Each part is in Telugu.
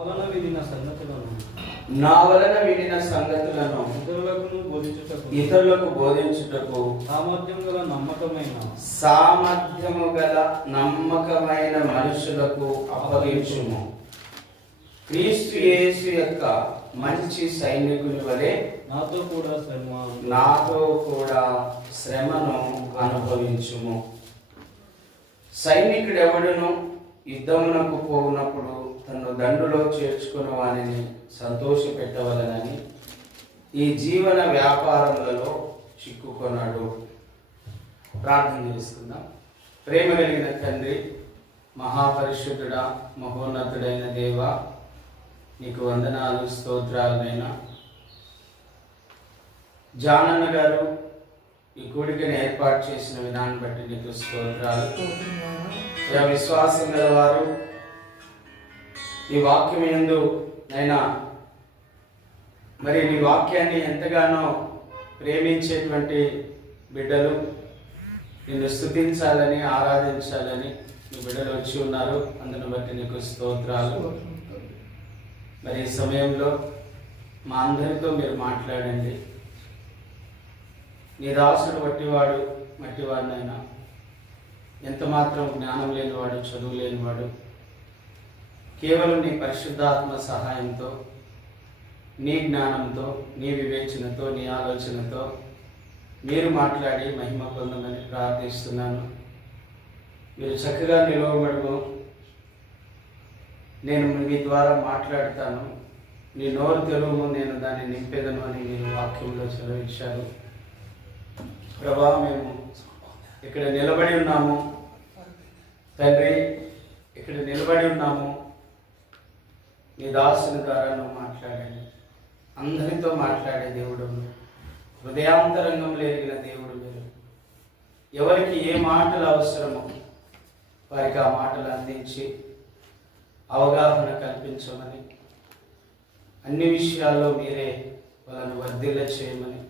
నా వలన వినిన సంగతులను ఇతరులకు బోధించుటకు సామర్థ్యము గల నమ్మకమైన మనుషులకు అప్పగించుము. క్రీస్తు యేసు యొక్క మంచి సైనికుని వలె నాతో కూడా శ్రమను అనుభవించుము. సైనికుడెవడును యుద్ధమునకు పోవునప్పుడు తను దండులో చేర్చుకున్న వారిని సంతోషపెట్టవలనని ఈ జీవన వ్యాపారములలో చిక్కుకొన్నాడు. ప్రార్థన చేసుకుందాం. ప్రేమ కలిగిన తండ్రి, మహాపరిశుద్ధుడా, మహోన్నతుడైన దేవ, నీకు వందనాలు, స్తోత్రాలనైనా. జానన్న గారు ఈ కూడికను ఏర్పాటు చేసిన విధానం బట్టి నీకు స్తోత్రాలు. విశ్వాసం గలవారు ఈ వాక్యం యందు నైనా మరి నీ వాక్యాన్ని ఎంతగానో ప్రేమించేటువంటి బిడ్డలు నిన్ను స్తుతించాలని, ఆరాధించాలని నీ బిడ్డలు వచ్చి ఉన్నారు. అందును బట్టి నీకు స్తోత్రాలు. మరి ఈ సమయంలో మా అందరితో మీరు మాట్లాడండి. నీ దాసుడు మట్టివాడినైనా, ఎంత మాత్రం జ్ఞానం లేనివాడు, చదువు లేనివాడు, కేవలం నీ పరిశుద్ధాత్మ సహాయంతో, నీ జ్ఞానంతో, నీ వివేచనతో, నీ ఆలోచనతో మీరు మాట్లాడి మహిమ పొందమని ప్రార్థిస్తున్నాను. మీరు చక్కగా నిలవబడుము. నేను మీ ద్వారా మాట్లాడతాను. నీ నోరు తెరువు, నేను దాన్ని నింపేదను అని మీరు వాక్యంలో సెలవిచ్చారు. ప్రభా, మేము ఇక్కడ నిలబడి ఉన్నాము తండ్రి, ఇక్కడ నిలబడి ఉన్నాము. నీ దాసుని ద్వారా నువ్వు మాట్లాడండి. అందరితో మాట్లాడే దేవుడు, హృదయాంతరంగంలో ఎరిగిన దేవుడు మీరు. ఎవరికి ఏ మాటలు అవసరమో వారికి ఆ మాటలు అందించి అవగాహన కల్పించమని, అన్ని విషయాల్లో మీరే వాళ్ళను వర్ధిల్ల చేయమని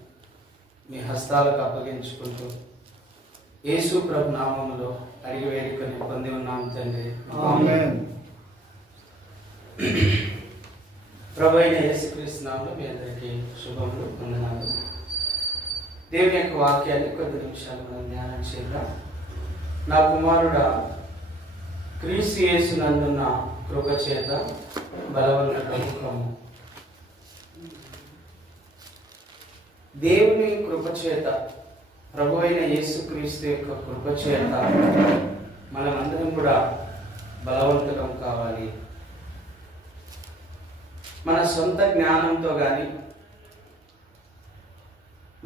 మీ హస్తాలకు అప్పగించుకుంటూ యేసు ప్రభు నామములో అడిగి వేడుకొని పొంది ఉన్నాం తండ్రి. ఆమేన్. ప్రభు అయిన యేసుక్రీస్తు నామములో మీ అందరికీ శుభములు, వందనాలు. దేవుని యొక్క వాక్యాన్ని కొద్ది నిమిషాలు మనం ధ్యానం చేద్దాం. నా కుమారుడా, క్రీస్తు యేసునందున్న కృప చేత బలవంతము. దేవుని కృప చేత, ప్రభు అయిన యేసుక్రీస్తు యొక్క కృప చేత మనమందరం కూడా బలవంతులం కావాలి. మన సొంత జ్ఞానంతో కానీ,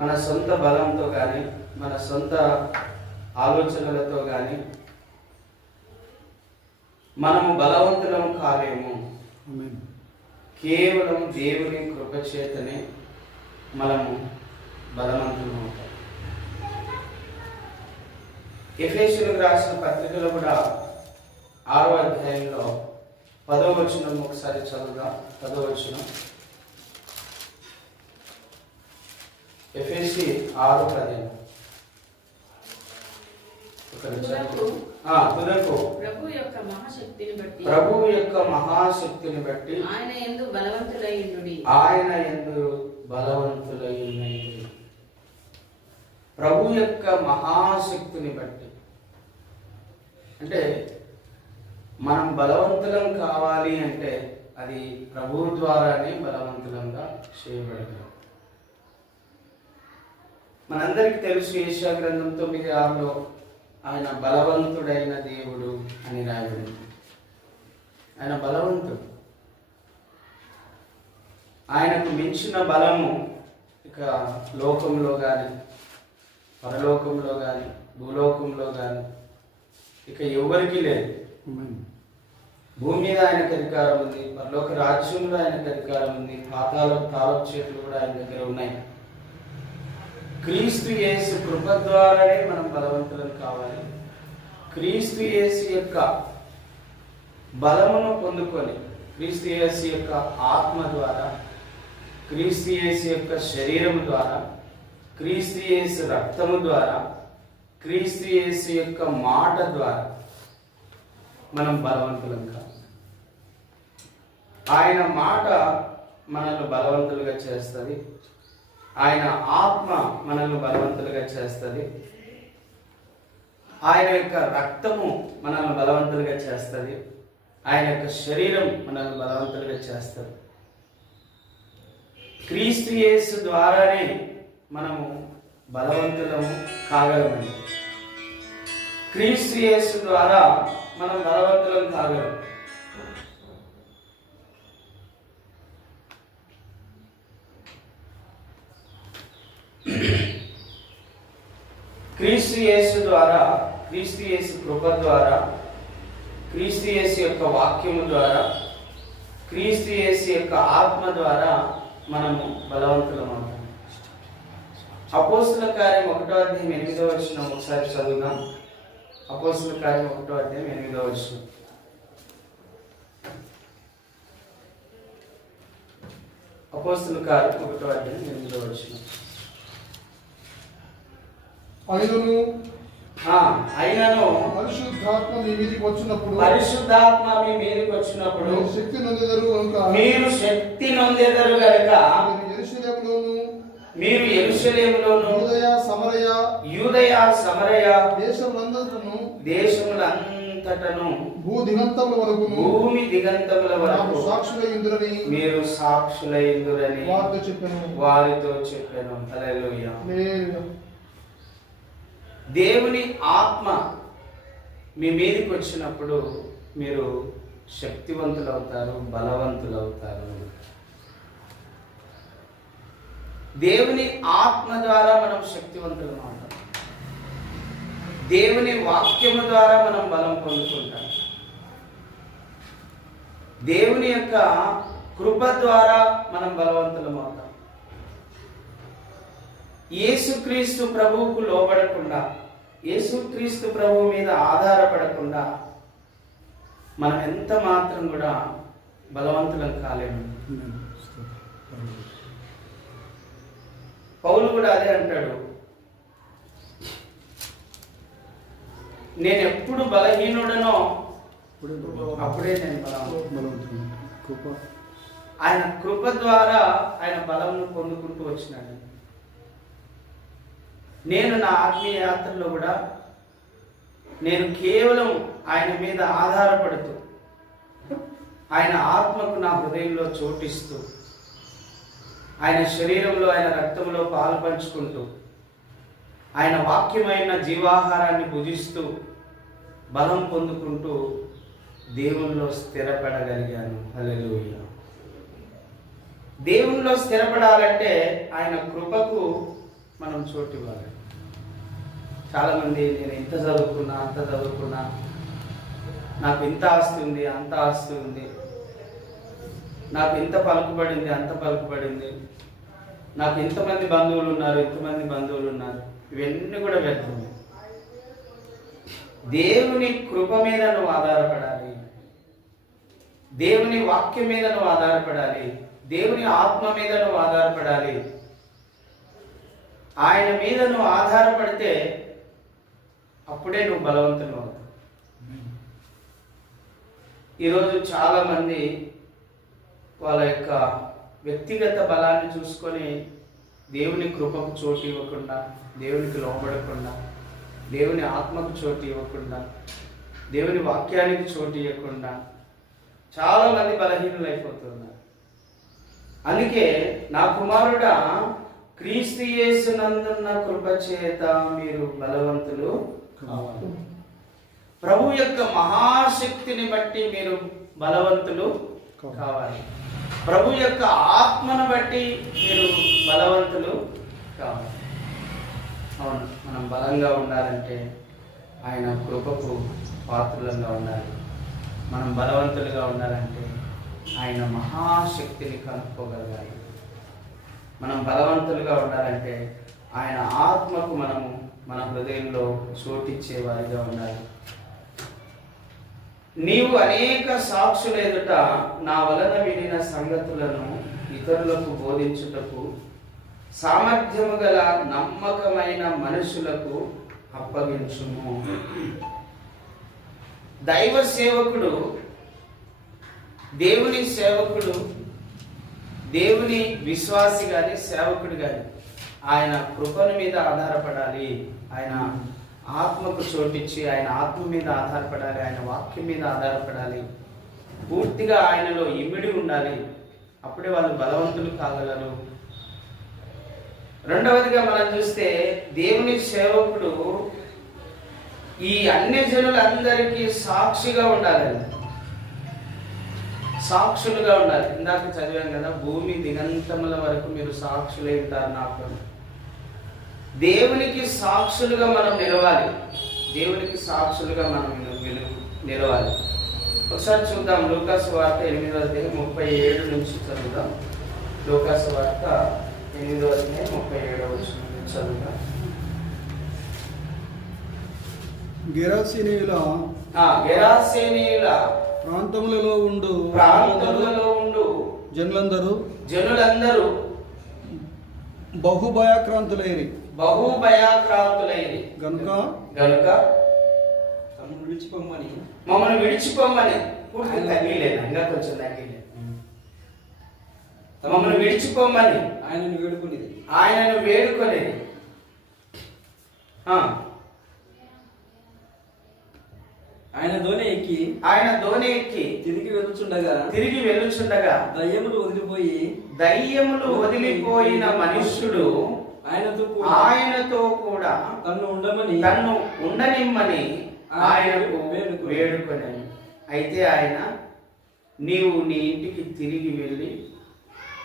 మన సొంత బలంతో కానీ, మన సొంత ఆలోచనలతో కానీ మనము బలవంతులం కాలేము. కేవలం దేవుని కృప చేతనే మనము బలవంతులం అవుతాం. ఎఫెసీయులకు రాసిన పత్రికలో కూడా 6వ అధ్యాయంలో 10వ వచనం ఒకసారి చదువుదాం. 10వ వచనం, ఎఫెసీ 6:10. తుదకు ప్రభువు యొక్క మహాశక్తిని బట్టి ఆయన యందు బలవంతులైయుండుడి. ప్రభు యొక్క మహాశక్తిని బట్టి అంటే మనం బలవంతులం కావాలి అంటే అది ప్రభువు ద్వారానే బలవంతులంగా చేయబడతాం. మనందరికీ తెలుసు, యెషయా గ్రంథం 9:6లో ఆయన బలవంతుడైన దేవుడు అని రాయబడింది. ఆయన బలవంతుడు. ఆయనకు మించిన బలము ఇక లోకంలో కానీ, పరలోకంలో కానీ, భూలోకంలో కానీ ఇక ఎవరికి లేదు. భూమి మీద ఆయనకు అధికారం ఉంది, పరలోక రాజ్యంలో ఆయనకు అధికారం ఉంది, తాళపు చేతులు కూడా ఆయన దగ్గర ఉన్నాయి. క్రీస్తు యేసు కృప ద్వారానే మనం బలవంతులం కావాలి. క్రీస్తు యేసు యొక్క బలమును పొందుకొని, క్రీస్తు యేసు యొక్క ఆత్మ ద్వారా, క్రీస్తు యేసు యొక్క శరీరము ద్వారా, క్రీస్తు యేసు రక్తము ద్వారా, క్రీస్తు యేసు యొక్క మాట ద్వారా మనం బలవంతులం కావాలి. ఆయన మాట మనల్ని బలవంతులుగా చేస్తుంది. ఆయన ఆత్మ మనల్ని బలవంతులుగా చేస్తుంది. ఆయన యొక్క రక్తము మనల్ని బలవంతులుగా చేస్తుంది. ఆయన యొక్క శరీరం మనల్ని బలవంతులుగా చేస్తుంది. క్రీస్తు యేసు ద్వారానే మనము బలవంతులము కాగలము. క్రీస్తు యేసు ద్వారా మనం బలవంతులం కాగలం. క్రీస్తు యేసు ద్వారా, క్రీస్తు యేసు కృప ద్వారా, క్రీస్తు యేసు యొక్క వాక్యము ద్వారా, క్రీస్తు యేసు యొక్క ఆత్మ ద్వారా మనము బలవంతులం అవుతాం. అపోస్తుల కార్యం 1వ అధ్యాయం 8వ వచనం ఒకసారి చదువుదాం. అపోస్తుల కార్యం 1వ అధ్యాయం 8వ వచనం. అపోస్తుల కార్యం 1వ అధ్యాయం 8వ వచనం. అయినను పరిశుద్ధాత్మ మీ మీదకి వచ్చినప్పుడు మీరు శక్తి నొందెదరు గనుక మీరు యెరూషలేములోను యూదయ సమరయ దేశములంతటను భూమి దిగంతముల వరకు మీరు సాక్షులైందురని వారితో చెప్పాను. హల్లెలూయా. దేవుని ఆత్మ మీ మీదకి వచ్చినప్పుడు మీరు శక్తివంతులు అవుతారు, బలవంతులు అవుతారు. దేవుని ఆత్మ ద్వారా మనం శక్తివంతులు అవుతాం. దేవుని వాక్యము ద్వారా మనం బలం పొందుకుంటాం. దేవుని యొక్క కృప ద్వారా మనం బలవంతులం అవుతాం. యేసుక్రీస్తు ప్రభువుకు లోబడకుండా, యేసుక్రీస్తు ప్రభువు మీద ఆధారపడకుండా మనం ఎంత మాత్రం కూడా బలవంతులం కాలేము. పౌలు కూడా అదే అంటాడు, నేను ఎప్పుడు బలహీనుడనో అప్పుడే నేను బలవంతుడు. ఆయన కృప ద్వారా ఆయన బలంను పొందుకుంటూ వచ్చినాడు. నేను నా ఆత్మీయ యాత్రలో కూడా నేను కేవలం ఆయన మీద ఆధారపడుతూ, ఆయన ఆత్మకు నా హృదయంలో చోటిస్తూ, ఆయన శరీరంలో ఆయన రక్తంలో పాలు పంచుకుంటూ, ఆయన వాక్యమైన జీవాహారాన్ని భుజిస్తూ బలం పొందుకుంటూ దేవునిలో స్థిరపడగలిగాను. హల్లెలూయా. దేవునిలో స్థిరపడాలంటే ఆయన కృపకు మనం చోటు ఇవ్వాలి. చాలామంది నేను ఇంత చదువుకున్నా, అంత చదువుకున్నా, నాకు ఇంత ఆస్తి ఉంది, అంత ఆస్తి ఉంది, నాకు ఇంత పలుకుబడింది, అంత పలుకుబడింది, నాకు ఇంతమంది బంధువులు ఉన్నారు, ఇంతమంది బంధువులు ఉన్నారు, ఇవన్నీ కూడా వ్యర్థమే. దేవుని కృప మీద నువ్వు ఆధారపడాలి. దేవుని వాక్యం మీద నువ్వు ఆధారపడాలి. దేవుని ఆత్మ మీద నువ్వు ఆధారపడాలి. ఆయన మీద నువ్వు ఆధారపడితే అప్పుడే నువ్వు బలవంతులు అవుతావు. ఈరోజు చాలామంది వాళ్ళ యొక్క వ్యక్తిగత బలాన్ని చూసుకొని దేవుని కృపకు చోటు ఇవ్వకుండా, దేవునికి లోబడకుండా, దేవుని ఆత్మకు చోటు ఇవ్వకుండా, దేవుని వాక్యానికి చోటు ఇవ్వకుండా చాలామంది బలహీనులు అయిపోతున్నారు. అందుకే నా కుమారుడా, క్రీస్తు యేసునందున్న కృప చేత మీరు బలవంతులు కావాలి. ప్రభు యొక్క మహాశక్తిని బట్టి మీరు బలవంతులు కావాలి. ప్రభు యొక్క ఆత్మను బట్టి మీరు బలవంతులు కావాలి. అవును, మనం బలంగా ఉండాలంటే ఆయన కృపకు పాత్రులంగా ఉండాలి. మనం బలవంతులుగా ఉండాలంటే ఆయన మహాశక్తిని కనుక్కోగలగాలి. మనం బలవంతులుగా ఉండాలంటే ఆయన ఆత్మకు మనము మన హృదయంలో చోటిచ్చే వారిగా ఉండాలి. నీవు అనేక సాక్షుల ఎదుట నా వలన వినిన సంగతులను ఇతరులకు బోధించుటకు సామర్థ్యము గల నమ్మకమైన మనుషులకు అప్పగించుము. దైవ సేవకుడు దేవుని సేవకుడు, దేవుని విశ్వాసి కానీ సేవకుడు కానీ ఆయన కృపను మీద ఆధారపడాలి. ఆయన ఆత్మకు చోటిచ్చి ఆయన ఆత్మ మీద ఆధారపడాలి. ఆయన వాక్యం మీద ఆధారపడాలి. పూర్తిగా ఆయనలో ఇమిడి ఉండాలి. అప్పుడే వాళ్ళు బలవంతులు కాగలరు. రెండవదిగా మనం చూస్తే దేవుని సేవకుడు ఈ అన్యజనులందరికీ సాక్షిగా ఉండాలండి. సాక్షులుగా ఉండాలి. ఇందాక చదివాం కదా, భూమి దిగంతముల వరకు మీరు సాక్షులై ఉంటారు నాకు. దేవునికి సాక్షులుగా మనం నిలవాలి. దేవునికి సాక్షులుగా మనం నిలవాలి. ఒకసారి చూద్దాం. లూకాసు వార్త 8:37 నుంచి చదువుదాం. లూకాసు వార్త 8:37 చదువుదాం. గెరాసీనీయుల ప్రాంతములలో ఉండు జనులందరూ బహుభయాక్రాంతులైరి గనుక మమ్మల్ని విడిచిపోమ్మని పూర్తి తగ్గిలేదు, ఇంకా కొంచెం తగ్గిలేదు. మమ్మల్ని విడిచిపోమ్మని ఆయనను వేడుకొనేది. ఆయన దోణి ఎక్కి తిరిగి వెళ్ళుచుండగా దయ్యములు వదిలిపోయిన మనుష్యుడు ఆయనతో కూడా తన్ను ఉండనిమ్మని ఆయనకు వేడుకొనెను. అయితే ఆయన, నీవు నీ ఇంటికి తిరిగి వెళ్ళి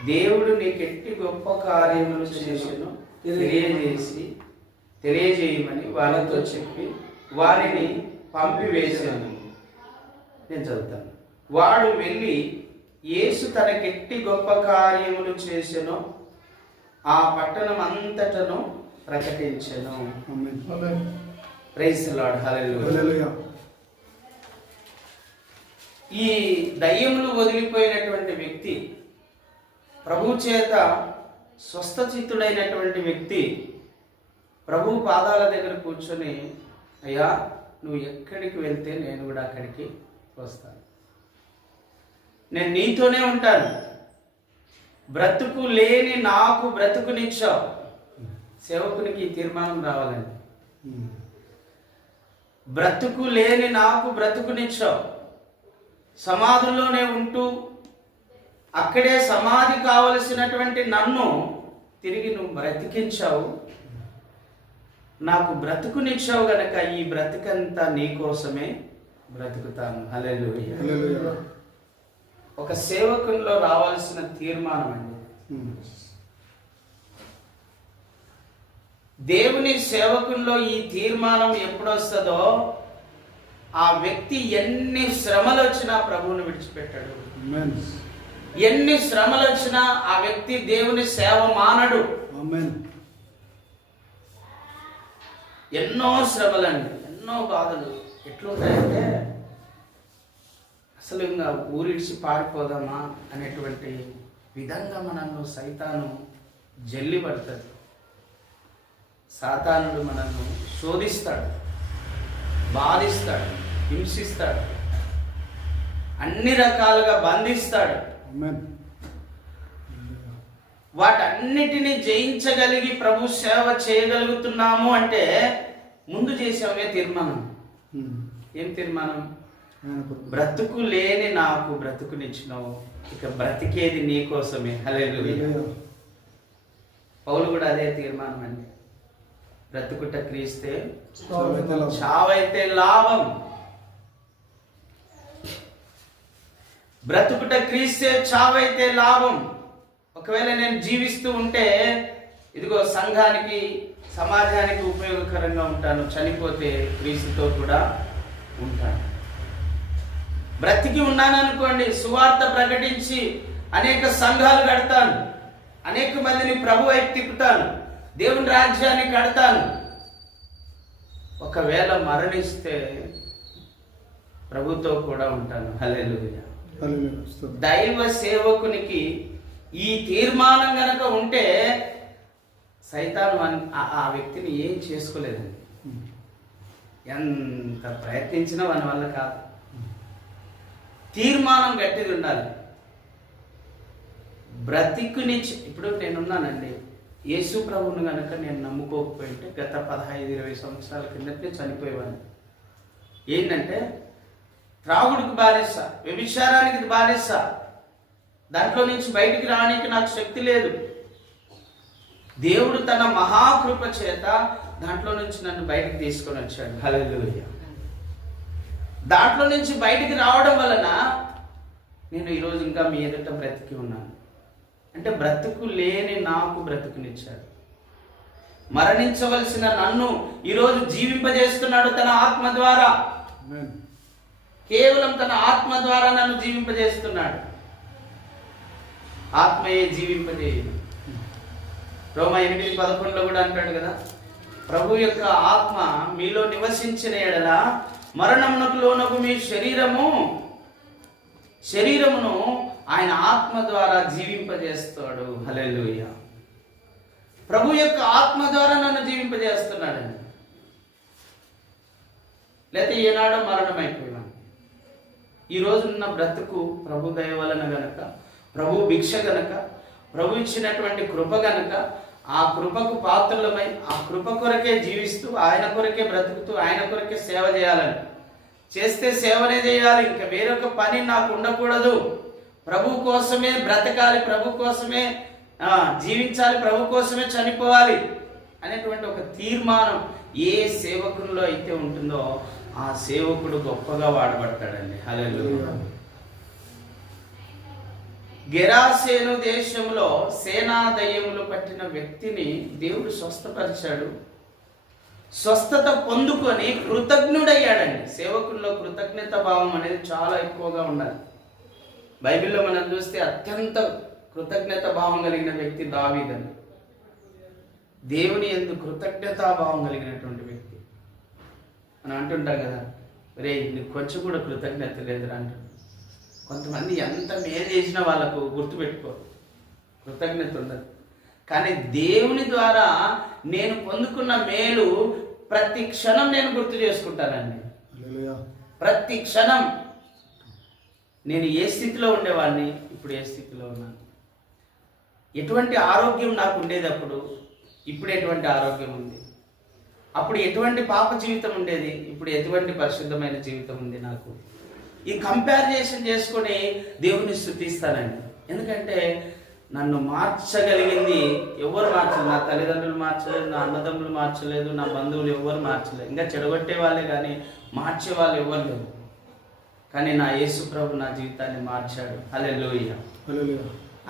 దేవుడు నీకెట్టి గొప్ప కార్యములు చేసెను తెలియజేయమని వాళ్ళతో చెప్పి వారిని పంపివేశాను. నేను చదువుతాను. వాడు వెళ్ళి యేసు తనకెట్టి గొప్ప కార్యములు చేసెను ఆ పట్టణం అంతటను ప్రకటించెను. Praise the Lord. హల్లెలూయా. ఈ దయ్యములు వదిలిపోయినటువంటి వ్యక్తి, ప్రభు చేత స్వస్థచిత్తుడైనటువంటి వ్యక్తి ప్రభు పాదాల దగ్గర కూర్చొని, అయ్యా నువ్వు ఎక్కడికి వెళ్తే నేను కూడా అక్కడికి వస్తాను, నేను నీతోనే ఉంటాను, బ్రతుకు లేని నాకు బ్రతుకునిచ్చావు. సేవకునికి ఈ తీర్మానం రావాలండి. బ్రతుకు లేని నాకు బ్రతుకునిచ్చావు. సమాధుల్లోనే ఉంటూ అక్కడే సమాధి కావలసినటువంటి నన్ను తిరిగి నువ్వు బ్రతికించావు. నాకు బ్రతుకునిచ్చావు గనక ఈ బ్రతుకంతా నీ కోసమే బ్రతుకుతాను. హల్లెలూయా. ఒక సేవకుల్లో రావాల్సిన తీర్మానం అండి. దేవుని సేవకుల్లో ఈ తీర్మానం ఎప్పుడు వస్తుందో ఆ వ్యక్తి ఎన్ని శ్రమలు వచ్చినా ప్రభువుని విడిచిపెట్టాడు. ఎన్ని శ్రమలు వచ్చినా ఆ వ్యక్తి దేవుని సేవ మానడు. ఎన్నో శ్రమలండి, ఎన్నో బాధలు ఎట్లుంటాయంటే అసలు ఇంకా ఊరిడిచి పారిపోదామా అనేటువంటి విధంగా మనల్ని సైతాను జల్లి పడుతుంది. సాతానుడు మనల్ని శోధిస్తాడు, బాధిస్తాడు, హింసిస్తాడు, అన్ని రకాలుగా బంధిస్తాడు. వాటన్నిటిని జయించగలిగి ప్రభు సేవ చేయగలుగుతున్నాము అంటే ముందు చేసామే తీర్మానం. ఏం తీర్మానం? బ్రతుకు లేని నాకు బ్రతుకునిచ్చినావు, ఇక బ్రతికేది నీ కోసమే. హల్లెలూయా. పౌలు కూడా అదే తీర్మానం అండి. బ్రతుకుట క్రీస్తే, చావైతే లాభం. బ్రతుకుట క్రీస్తే, చావైతే లాభం. ఒకవేళ నేను జీవిస్తూ ఉంటే ఇదిగో సంఘానికి, సమాజానికి ఉపయోగకరంగా ఉంటాను, చనిపోతే క్రీస్తుతో కూడా ఉంటాను. బ్రతికి ఉన్నాను అనుకోండి, సువార్త ప్రకటించి అనేక సంఘాలు కడతాను, అనేక మందిని ప్రభు వైపు తిప్పుతాను, దేవుని రాజ్యాన్ని కడతాను. ఒకవేళ మరణిస్తే ప్రభుతో కూడా ఉంటాను. హల్లెలూయా. దైవ సేవకునికి ఈ తీర్మానం గనక ఉంటే సైతాను ఆ వ్యక్తిని ఏం చేసుకోలేదండి. ఎంత ప్రయత్నించినా వాని వల్ల కాదు. తీర్మానం గట్టిది ఉండాలి. బ్రతికునిచ్చి ఇప్పుడు నేనున్నానండి, యేసు ప్రభువును కనుక నేను నమ్ముకోకపోయింటే గత 15-20 సంవత్సరాల కిందటే చనిపోయేవాడిని. ఏంటంటే త్రాగుడికి బానిస, వ్యభిచారానికి బానిస, దాంట్లో నుంచి బయటికి రావడానికి నాకు శక్తి లేదు. దేవుడు తన మహాకృప చేత దాంట్లో నుంచి నన్ను బయటికి తీసుకొని వచ్చాడు. హల్లెలూయా. దాంట్లో నుంచి బయటికి రావడం వలన నేను ఈరోజు ఇంకా మీ ఎదుట బ్రతికి ఉన్నాను. అంటే బ్రతుకు లేని నాకు బ్రతుకునిచ్చాడు. మరణించవలసిన నన్ను ఈరోజు జీవింపజేస్తున్నాడు తన ఆత్మ ద్వారా. కేవలం తన ఆత్మ ద్వారా నన్ను జీవింపజేస్తున్నాడు. ఆత్మయే జీవింపజేయదు. రోమా 8:11 కూడా అంటాడు కదా, ప్రభు యొక్క ఆత్మ మీలో నివసించిన ఎడల మరణమునకు లోనగు మీ శరీరమును ఆయన ఆత్మ ద్వారా జీవింపజేస్తాడు. హల్లెలూయా. ప్రభు యొక్క ఆత్మ ద్వారా నన్ను జీవింపజేస్తున్నాడండి. లేకపోతే ఏనాడో మరణం అయిపోయాను. ఈ రోజున్న బ్రతుకు ప్రభు దయ వలన గనక, ప్రభు భిక్ష గనక, ప్రభు ఇచ్చినటువంటి కృప గనక, ఆ కృపకు పాత్రలమై ఆ కృప కొరకే జీవిస్తూ, ఆయన కొరకే బ్రతుకుతూ, ఆయన కొరకే సేవ చేయాలని. చేస్తే సేవనే చేయాలి, ఇంకా వేరొక పని నాకు ఉండకూడదు. ప్రభు కోసమే బ్రతకాలి, ప్రభు కోసమే జీవించాలి, ప్రభు కోసమే చనిపోవాలి అనేటువంటి ఒక తీర్మానం ఏ సేవకుల్లో అయితే ఉంటుందో ఆ సేవకుడు గొప్పగా వాడబడతాడండి. హల్లెలూయా. గెరాసేను దేశంలో సేనా దయ్యములు పట్టిన వ్యక్తిని దేవుడు స్వస్థపరిచాడు. స్వస్థత పొందుకొని కృతజ్ఞుడయ్యాడండి. సేవకుల్లో కృతజ్ఞత భావం అనేది చాలా ఎక్కువగా ఉండాలి. బైబిల్లో మనం చూస్తే అత్యంత కృతజ్ఞత భావం కలిగిన వ్యక్తి దావీదండి. దేవుని యందు కృతజ్ఞతా భావం కలిగినటువంటి వ్యక్తి. మనం అంటుంటాం కదా, రే నీకు కొంచెం కూడా కృతజ్ఞత లేదురా అంటారు. కొంతమంది ఎంత మేలు చేసినా వాళ్ళకు గుర్తుపెట్టుకోరు, కృతజ్ఞత ఉండదు. కానీ దేవుని ద్వారా నేను పొందుకున్న మేలు ప్రతి క్షణం నేను గుర్తు చేసుకుంటానండి. ప్రతి క్షణం నేను ఏ స్థితిలో ఉండేవాడిని, ఇప్పుడు ఏ స్థితిలో ఉన్నాను. ఎటువంటి ఆరోగ్యం నాకు ఉండేది అప్పుడు, ఇప్పుడు ఎటువంటి ఆరోగ్యం ఉంది. అప్పుడు ఎటువంటి పాప జీవితం ఉండేది, ఇప్పుడు ఎటువంటి పరిశుద్ధమైన జీవితం ఉంది నాకు. ఈ కంపారిజేషన్ చేసుకొని దేవుని స్తుతిస్తానండి. ఎందుకంటే నన్ను మార్చగలిగింది ఎవరు మార్చలేదు. నా తల్లిదండ్రులు మార్చలేదు, నా అన్నదమ్ములు మార్చలేదు, నా బంధువులు ఎవరు మార్చలేదు. ఇంకా చెడగొట్టే వాళ్ళే కానీ మార్చే వాళ్ళు ఎవరు లేరు. కానీ నా యేసు ప్రభు నా జీవితాన్ని మార్చాడు. హల్లెలూయా.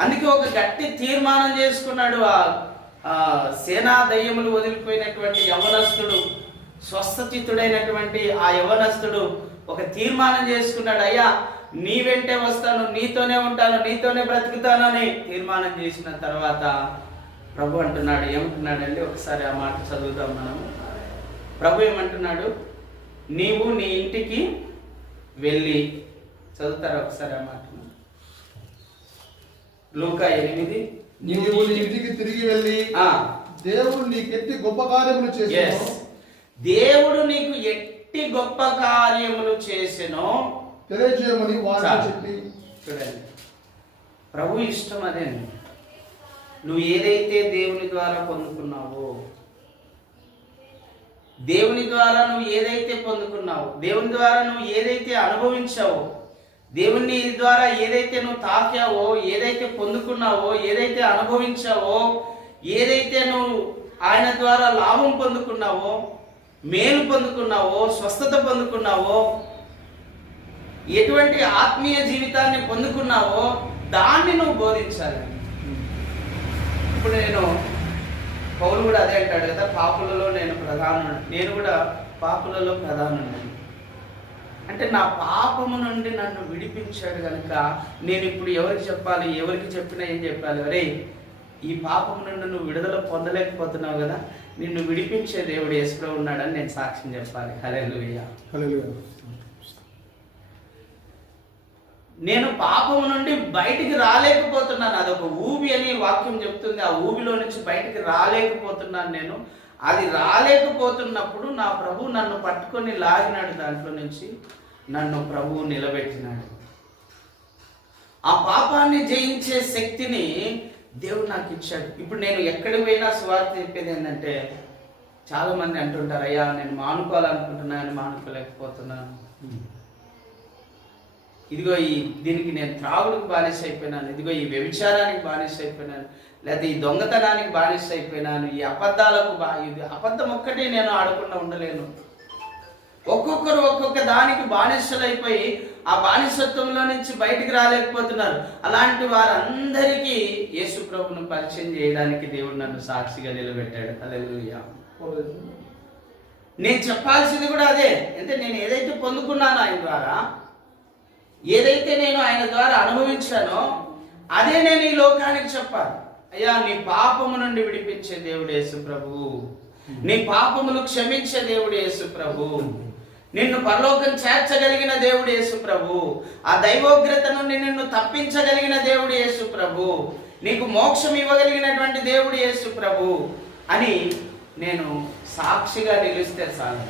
అందుకే ఒక గట్టి తీర్మానం చేసుకున్నాడు. ఆ సేనా దయ్యములు వదిలిపోయినటువంటి యవనస్తుడు, స్వస్థచిత్తుడైనటువంటి ఆ యవనస్తుడు ఒక తీర్మానం చేసుకున్నాడు. అయ్యా నీ వెంటే వస్తాను, నీతోనే ఉంటాను, నీతోనే బ్రతుకుతాను అని తీర్మానం చేసిన తర్వాత ప్రభు అంటున్నాడు, ఏమంటున్నాడండి ఒకసారి ఆ మాట చదువుదాం మనము. ప్రభు ఏమంటున్నాడు, నీవు నీ ఇంటికి వెళ్ళి, చదువుతారా ఒకసారి ఆ మాట? లూకా 8. నీవు నీ ఇంటికి తిరిగి వెళ్ళి దేవుడు నీకు ఎట్టి గొప్ప కార్యములు చేసెను. దేవుడు నీకు ఎట్టి గొప్ప కార్యములు చేసెనో తెలియజేయమని వారితో చెప్పి. చూడండి, ప్రభు ఇష్టం అదే. నువ్వు ఏదైతే దేవుని ద్వారా పొందుకున్నావో, దేవుని ద్వారా నువ్వు ఏదైతే పొందుకున్నావో, దేవుని ద్వారా నువ్వు ఏదైతే అనుభవించావో, దేవుని ద్వారా ఏదైతే నువ్వు తాకావో, ఏదైతే పొందుకున్నావో, ఏదైతే అనుభవించావో, ఏదైతే నువ్వు ఆయన ద్వారా లాభం పొందుకున్నావో, మేలు పొందుకున్నావో, స్వస్థత పొందుకున్నావో, ఎటువంటి ఆత్మీయ జీవితాన్ని పొందుకున్నావో దాన్ని నువ్వు బోధించాలి. ఇప్పుడు పౌలు కూడా అదే అంటాడు కదా, పాపులలో నేను ప్రధానుడు. నేను కూడా పాపులలో ప్రధానుడు. అంటే నా పాపము నుండి నన్ను విడిపించాడు కనుక నేను ఇప్పుడు ఎవరికి చెప్పాలి, ఎవరికి చెప్పినా ఏం చెప్పాలి? అరే ఈ పాపం నుండి నువ్వు విడుదల పొందలేకపోతున్నావు కదా, నిన్ను విడిపించే దేవుడు యేసులో ఉన్నాడని నేను సాక్ష్యం చెప్పాలి. హల్లెలూయా. నేను పాపము నుండి బయటికి రాలేకపోతున్నాను, అదొక ఊబి అని వాక్యం చెప్తుంది. ఆ ఊబిలో నుంచి బయటికి రాలేకపోతున్నాను నేను. అది రాలేకపోతున్నప్పుడు నా ప్రభు నన్ను పట్టుకొని లాగినాడు, దాంట్లో నుంచి నన్ను ప్రభువు నిలబెట్టినాడు. ఆ పాపాన్ని జయించే శక్తిని దేవుడు నాకు ఇచ్చాడు. ఇప్పుడు నేను ఎక్కడికి పోయినా సువార్త చెప్పేది ఏంటంటే, చాలా మంది అంటుంటారు, అయ్యా నేను మానుకోవాలనుకుంటున్నాను, మానుకోలేకపోతున్నాను, ఇదిగో దీనికి నేను త్రాగుడికి బానిస అయిపోయినాను, ఇదిగో ఈ వ్యభిచారానికి బానిస అయిపోయినాను, లేకపోతే ఈ దొంగతనానికి బానిస అయిపోయినాను, ఈ అబద్ధాలకు ఇది అబద్ధం ఒక్కటే నేను ఆడకుండా ఉండలేను. ఒక్కొక్కరు ఒక్కొక్క దానికి బానిసలైపోయి ఆ బానిసత్వంలో నుంచి బయటికి రాలేకపోతున్నారు. అలాంటి వారందరికీ యేసు ప్రభువును పరిచయం చేయడానికి దేవుడు నన్ను సాక్షిగా నిలబెట్టాడు. హల్లెలూయా. నేను చెప్పాల్సింది కూడా అదే. అంటే నేను ఏదైతే పొందుకున్నానో ఆయన ద్వారా, ఏదైతే నేను ఆయన ద్వారా అనుభవించానో అదే నేను ఈ లోకానికి చెప్పాలి. అయ్యా నీ పాపము నుండి విడిపించే దేవుడు యేసు ప్రభువు, నీ పాపములు క్షమించే దేవుడు యేసు ప్రభువు, నిన్ను పరలోకం చేర్చగలిగిన దేవుడు యేసు ప్రభు, ఆ దైవోగ్రత నుండి నిన్ను తప్పించగలిగిన దేవుడు యేసు ప్రభు, నీకు మోక్షం ఇవ్వగలిగినటువంటి దేవుడు యేసు ప్రభు అని నేను సాక్షిగా నిలిస్తే చాలు.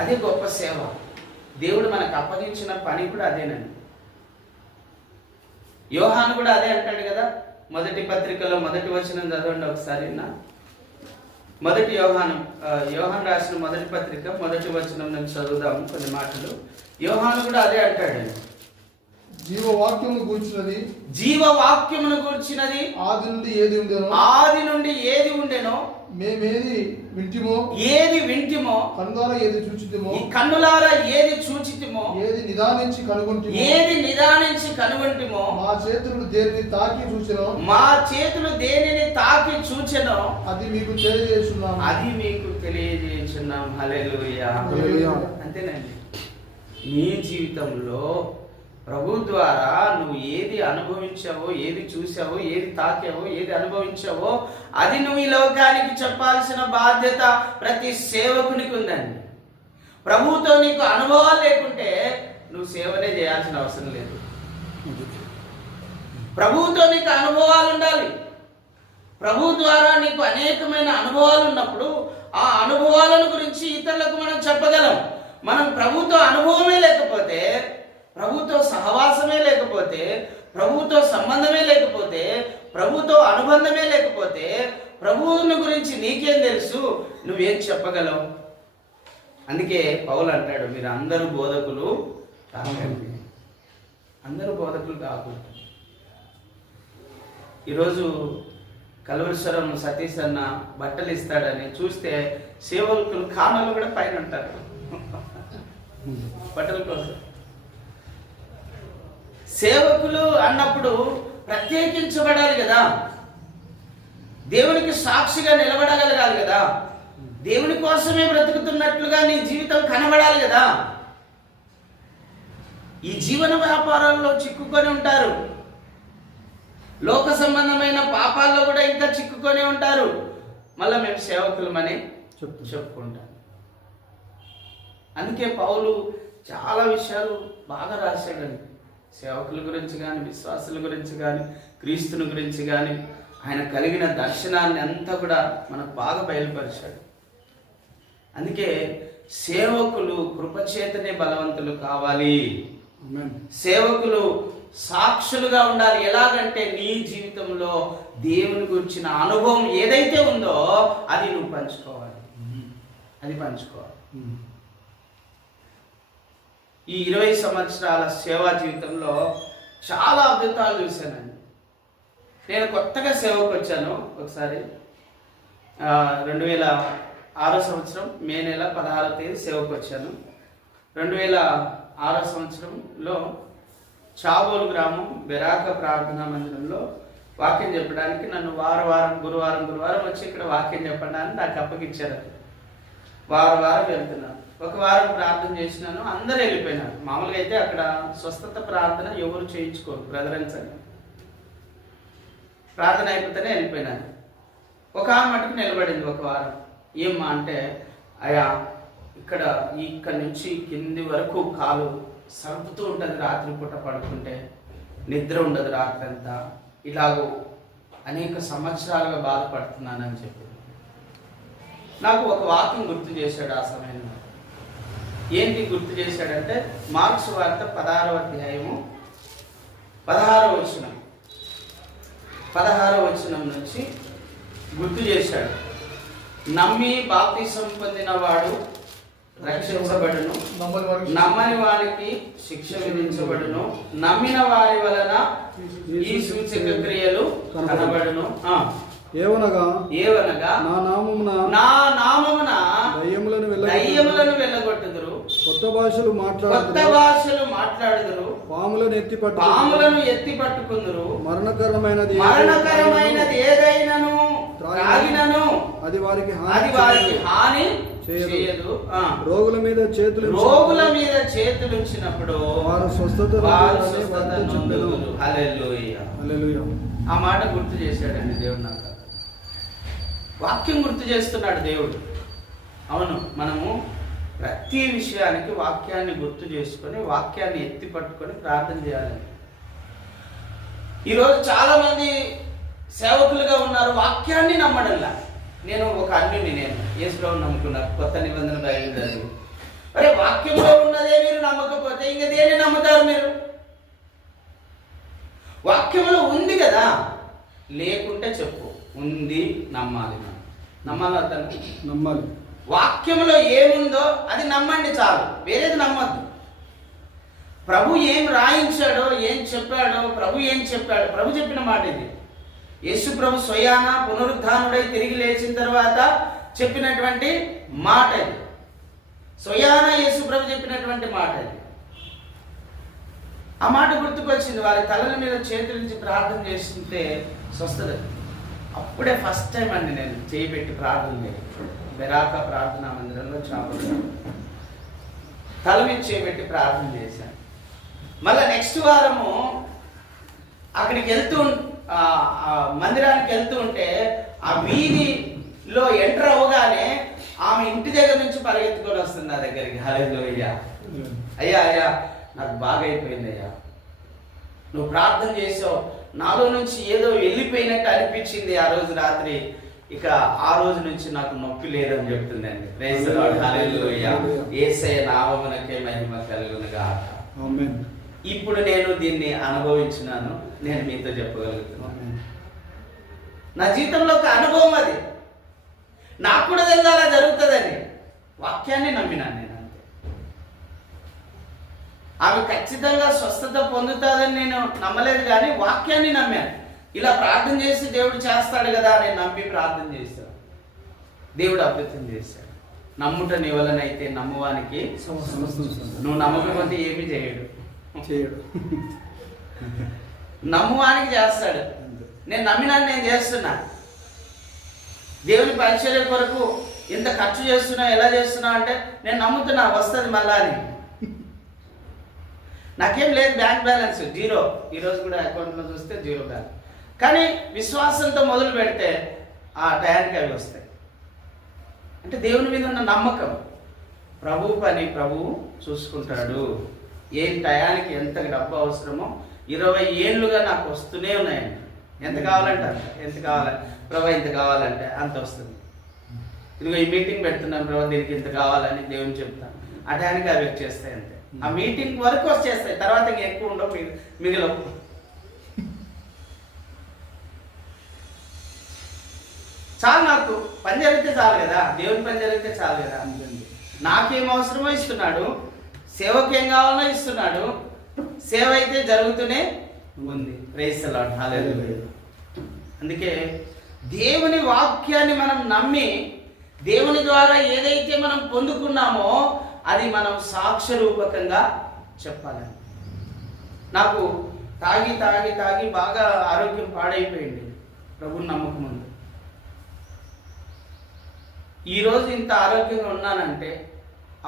అదే గొప్ప సేవ. దేవుడు మనకు అప్పగించిన పని కూడా అదేనండి. యోహాను కూడా అదే అంటాడు కదా, మొదటి పత్రికలో మొదటి వచనం చదవండి ఒకసారి. మొదటి యోహాను రాసిన మొదటి పత్రిక మొదటి వచనం నుంచి చదువుదాము కొన్ని మాటలు. యోహాను కూడా అదే అంటాడు, జీవవాక్యమును గూర్చినది ఆది నుండి ఏది ఉండెనో మేమేది వింటిమో కన్నులారా ఏది చూచితిమో ఏది నిదానించి కనుగొంటిమో మా చేతులు దేనిని తాకి చూచెనో అది మీకు తెలియజేస్తున్నాం. హల్లెలూయా. అంతేనండి. నీ జీవితంలో ప్రభు ద్వారా నువ్వు ఏది అనుభవించావో, ఏది చూసావో, ఏది తాకావో, ఏది అనుభవించావో అది నువ్వు ఈ లోకానికి చెప్పాల్సిన బాధ్యత ప్రతి సేవకునికి ఉందండి. ప్రభువుతో నీకు అనుభవాలు లేకుంటే నువ్వు సేవనే చేయాల్సిన అవసరం లేదు. ప్రభువుతో నీకు అనుభవాలు ఉండాలి. ప్రభు ద్వారా నీకు అనేకమైన అనుభవాలు ఉన్నప్పుడు ఆ అనుభవాలను గురించి ఇతరులకు మనం చెప్పగలం. మనం ప్రభువుతో అనుభవమే లేకపోతే, ప్రభువుతో సహవాసమే లేకపోతే, ప్రభువుతో సంబంధమే లేకపోతే, ప్రభువుతో అనుబంధమే లేకపోతే ప్రభువుని గురించి నీకేం తెలుసు? నువ్వేం చెప్పగలవు? అందుకే పౌలు అంటాడు, మీరు అందరూ బోధకులు కాకండి. అందరూ బోధకులు కాకూడదు. ఈరోజు కలవరిశ్వరం సతీష్ అన్న బట్టలు ఇస్తాడని చూస్తే సేవకులు కామలు కూడా పైన ఉంటారు బట్టల కోసం. సేవకులు అన్నప్పుడు ప్రత్యేకించబడాలి కదా, దేవునికి సాక్షిగా నిలబడగలగాలి కదా, దేవుని కోసమే బ్రతుకుతున్నట్లుగా నీ జీవితం కనబడాలి కదా. ఈ జీవన వ్యాపారాల్లో చిక్కుకొని ఉంటారు, లోక సంబంధమైన పాపాల్లో కూడా ఇంకా చిక్కుకొని ఉంటారు. మళ్ళీ మేము సేవకులమని చెప్పుకుంటాం. అందుకే పౌలు చాలా విషయాలు బాగా రాశాడండి. సేవకుల గురించి కానీ, విశ్వాసుల గురించి కానీ, క్రీస్తుని గురించి కానీ, ఆయన కలిగిన దర్శనాన్ని అంతా కూడా మనకు బాగా బయలుపరిచాడు. అందుకే సేవకులు కృపచేతనే బలవంతులు కావాలి. సేవకులు సాక్షులుగా ఉండాలి. ఎలాగంటే నీ జీవితంలో దేవుని గురించిన అనుభవం ఏదైతే ఉందో అది నువ్వు పంచుకోవాలి. అది పంచుకోవాలి. ఈ 20 సంవత్సరాల సేవా జీవితంలో చాలా అద్భుతాలు చూశానండి. నేను కొత్తగా సేవకు వచ్చాను. ఒకసారి 2006 సంవత్సరం మే నెల 16వ తేదీ సేవకు వచ్చాను. 2006 సంవత్సరంలో చాబోలు గ్రామం బెరాక ప్రార్థనా మందిరంలో వాక్యం చెప్పడానికి నన్ను గురువారం వచ్చి ఇక్కడ వాక్యం చెప్పడానికి నాకు అప్పగించారు. వారం వెళ్తున్నాను. ఒక వారం ప్రార్థన చేసినాను, అందరూ వెళ్ళిపోయినారు. మామూలుగా అయితే అక్కడ స్వస్థత ప్రార్థన ఎవరు చేయించుకోరు, బ్రదరన్స్ అని. ప్రార్థన అయిపోతేనే వెళ్ళిపోయినాను. ఒక మటుకు నిలబడింది ఒక వారం. ఏమ్మా అంటే, అయ్యా ఇక్కడి నుంచి కింది వరకు కాలు సరుపుతూ ఉంటుంది, రాత్రిపూట పడుకుంటే నిద్ర ఉండదు రాత్రి అంతా, ఇలాగూ అనేక సంవత్సరాలుగా బాధపడుతున్నానని చెప్పి నాకు ఒక వాక్యం గుర్తు చేశాడు. ఆ సమయంలో ఏంటి గుర్తు చేశాడంటే మార్క్స్ వార్త 16వ అధ్యాయము 16వ వచనం నుంచి గుర్తు చేశాడు. నమ్మి బాప్తిసం పొందిన వాడు రక్షించబడును, నమ్మని వారికి శిక్ష విధించబడును, నమ్మిన వారి వలన ఈ సూచక క్రియలు కనబడును. ఏవనగా నా నామమున దయ్యములను వెళ్ళగొట్టుదురు, కొత్త భాషలు మాట్లాడుదురు, పాములను ఎత్తి పట్టుకుందురు, మరణకరమైనది ఏదైనను త్రాగినను అది వారికి హాని చేయదు. రోగుల మీద చేతులు ఉంచినప్పుడు వారు స్వస్థత నొందుదురు. హల్లెలూయా. ఆ మాట గుర్తు చేశాడండి దేవుడు నాకు. వాక్యం గుర్తు చేస్తున్నాడు దేవుడు. అవును, మనము ప్రతి విషయానికి వాక్యాన్ని గుర్తు చేసుకొని వాక్యాన్ని ఎత్తి పట్టుకొని ప్రార్థన చేయాలి. ఈరోజు చాలా మంది సేవకులుగా ఉన్నారు, వాక్యాన్ని నమ్మడంలా. నేను ఒక అన్యుని, నేను యేసుప్రభువుని నమ్ముకున్నాను, కొత్త నిబంధన బైబిల్ చదివి. అరే, వాక్యంలో ఉన్నదే మీరు నమ్మకపోతే ఇంకా దేన్ని నమ్ముతారు మీరు? వాక్యంలో ఉంది కదా, లేకుంటే చెప్పు, ఉంది, నమ్మాలి. నమ్మాలి. వాక్యంలో ఏముందో అది నమ్మండి చాలు, వేరేది నమ్మద్దు. ప్రభు ఏం రాయించాడో, ఏం చెప్పాడో, ప్రభు ఏం చెప్పాడు, ప్రభు చెప్పిన మాట ఇది. యేసు ప్రభు స్వయాన పునరుద్ధానుడై తిరిగి లేచిన తర్వాత చెప్పినటువంటి మాట ఇది. స్వయాన యేసు ప్రభు చెప్పినటువంటి మాట ఇది. ఆ మాట గుర్తుకొచ్చింది. వారి తలల మీద చేతుల నుంచి ప్రార్థన చేస్తుంటే స్వస్థత. అప్పుడే ఫస్ట్ టైం అండి నేను చేయబెట్టి ప్రార్థన చేయాలి. బెరాక ప్రార్థనా మందిరంలో చాపలు తల మీద చేయబెట్టి ప్రార్థన చేశాను. మళ్ళీ నెక్స్ట్ వారము అక్కడికి వెళ్తూ మందిరానికి వెళ్తూ ఉంటే ఆ వీధిలో ఎంటర్ అవ్వగానే ఆమె ఇంటి దగ్గర నుంచి పరిగెత్తుకొని వస్తుంది నా దగ్గరికి. హల్లెలూయా. అయ్యా నాకు బాగా అయిపోయింది అయ్యా, నువ్వు ప్రార్థన చేసావు, నాలో నుంచి ఏదో వెళ్ళిపోయినట్టు అనిపించింది ఆ రోజు రాత్రి, ఇక ఆ రోజు నుంచి నాకు నొప్పి లేదని చెప్తుందండి. Praise the Lord. హల్లెలూయా. యేసయ్య నామమునకే మహిమ కలుగును గాక. ఆమేన్. ఇప్పుడు నేను దీన్ని అనుభవించినాను, నేను మీతో చెప్పగలుగుతున్నాను. నా జీవితంలో ఒక అనుభవం అది. నాకు కూడా తెలుసు అలా జరుగుతుందని. వాక్యాన్ని నమ్మినాను నేను అంతే. ఆమె ఖచ్చితంగా స్వస్థత పొందుతుందని నేను నమ్మలేదు, కానీ వాక్యాన్ని నమ్మాను. ఇలా ప్రార్థన చేసి దేవుడు చేస్తాడు కదా నేను నమ్మి ప్రార్థన చేశాను. దేవుడు అద్భుతం చేశాడు. నమ్ముట నీ వలనైతే నమ్మువానికి, నువ్వు నమ్మకపోతే ఏమి చేయడు. నమ్మువానికి చేస్తాడు. నేను నమ్మినాను, నేను చేస్తున్నా. దేవుని పరిచర్య కొరకు ఇంత ఖర్చు చేస్తున్నా, ఎలా చేస్తున్నా అంటే నేను నమ్ముతున్నా వస్తుంది మళ్ళా అని. నాకేం లేదు, బ్యాంక్ బ్యాలెన్స్ జీరో. ఈరోజు కూడా అకౌంట్లో చూస్తే జీరో బ్యాలెన్స్. కానీ విశ్వాసంతో మొదలు పెడితే ఆ టయానికి అవి వస్తాయి. అంటే దేవుని మీద ఉన్న నమ్మకం. ప్రభు పని ప్రభువు చూసుకుంటాడు. ఏ టయానికి ఎంత డబ్బు అవసరమో 20 ఏళ్ళుగా నాకు వస్తూనే ఉన్నాయండి. ఎంత కావాలంటే అంత, ఎంత కావాలంటే ప్రభు ఇంత కావాలంటే అంత వస్తుంది. ఇదిగో ఈ మీటింగ్ పెడుతున్నాను ప్రభు, దీనికి ఇంత కావాలని దేవుని చెప్తాను. ఆ టయానికి అవి వచ్చేస్తాయి అంతే. ఆ మీటింగ్ వరకు వచ్చేస్తాయి, తర్వాత ఇంకా ఎక్కువ ఉండవు, మిగిలవు. చాలు, నాకు పని జరిగితే చాలు కదా, దేవుని పని జరిగితే చాలు కదా. నాకేం అవసరమో ఇస్తున్నాడు, సేవకి ఏం కావాలనో ఇస్తున్నాడు. సేవ అయితే జరుగుతూనే ఉంది. Praise the Lord. హల్లెలూయా. అందుకే దేవుని వాక్యాన్ని మనం నమ్మి దేవుని ద్వారా ఏదైతే మనం పొందుకున్నామో అది మనం సాక్ష్య రూపకంగా చెప్పాలి. నాకు తాగి తాగి తాగి బాగా ఆరోగ్యం పాడైపోయింది ప్రభుని నమ్మకముందు. ఈరోజు ఇంత ఆరోగ్యంగా ఉన్నానంటే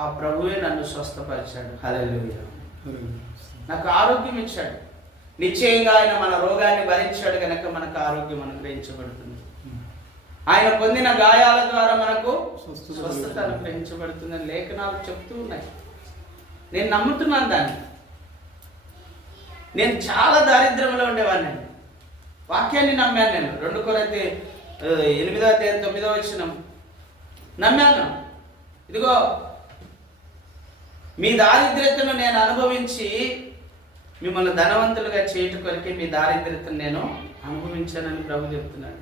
ఆ ప్రభువే నన్ను స్వస్థపరిచాడు. హల్లెలూయా. నాకు ఆరోగ్యం ఇచ్చాడు. నిశ్చయంగా ఆయన మన రోగాన్ని భరించాడు కనుక మనకు ఆరోగ్యం అనుగ్రహించబడుతుంది. ఆయన పొందిన గాయాల ద్వారా మనకు స్వస్థత అనుగ్రహించబడుతుందని లేఖనాలు చెప్తూ ఉన్నాయి. నేను నమ్ముతున్నాను దాన్ని. నేను చాలా దారిద్ర్యంలో ఉండేవాడిని. వాక్యాన్ని నమ్మాను. నేను 2 కొరింథీ 8:9 నమ్మాను. ఇదిగో మీ దారిద్ర్యతను నేను అనుభవించి మిమ్మల్ని ధనవంతులుగా చేయటం కొరకే మీ దారిద్ర్యతను నేను అనుభవించానని ప్రభు చెప్తున్నాడు.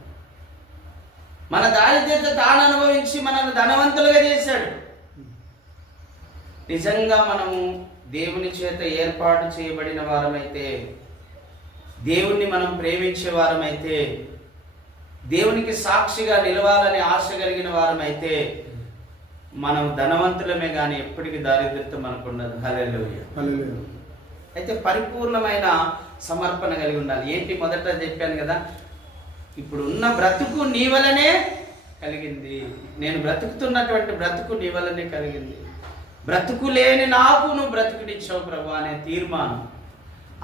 మన దారిద్ర్యత తాను అనుభవించి మనల్ని ధనవంతులుగా చేశాడు. నిజంగా మనము దేవుని చేత ఏర్పాటు చేయబడిన వారమైతే, దేవుణ్ణి మనం ప్రేమించే వారమైతే, దేవునికి సాక్షిగా నిలవాలని ఆశ కలిగిన వారమైతే మనం ధనవంతులమే కానీ ఎప్పటికీ దారిద్ర్యత మనకు ఉండదు. హల్లెలూయా. అయితే పరిపూర్ణమైన సమర్పణ కలిగి ఉండాలి. ఏంటి మొదట చెప్పాను కదా, ఇప్పుడు ఉన్న బ్రతుకు నీ వలనే కలిగింది. నేను బ్రతుకుతున్నటువంటి బ్రతుకు నీ వలనే కలిగింది. బ్రతుకు లేని నాకు నువ్వు బ్రతుకునిచ్చావు ప్రభు అనే తీర్మానం,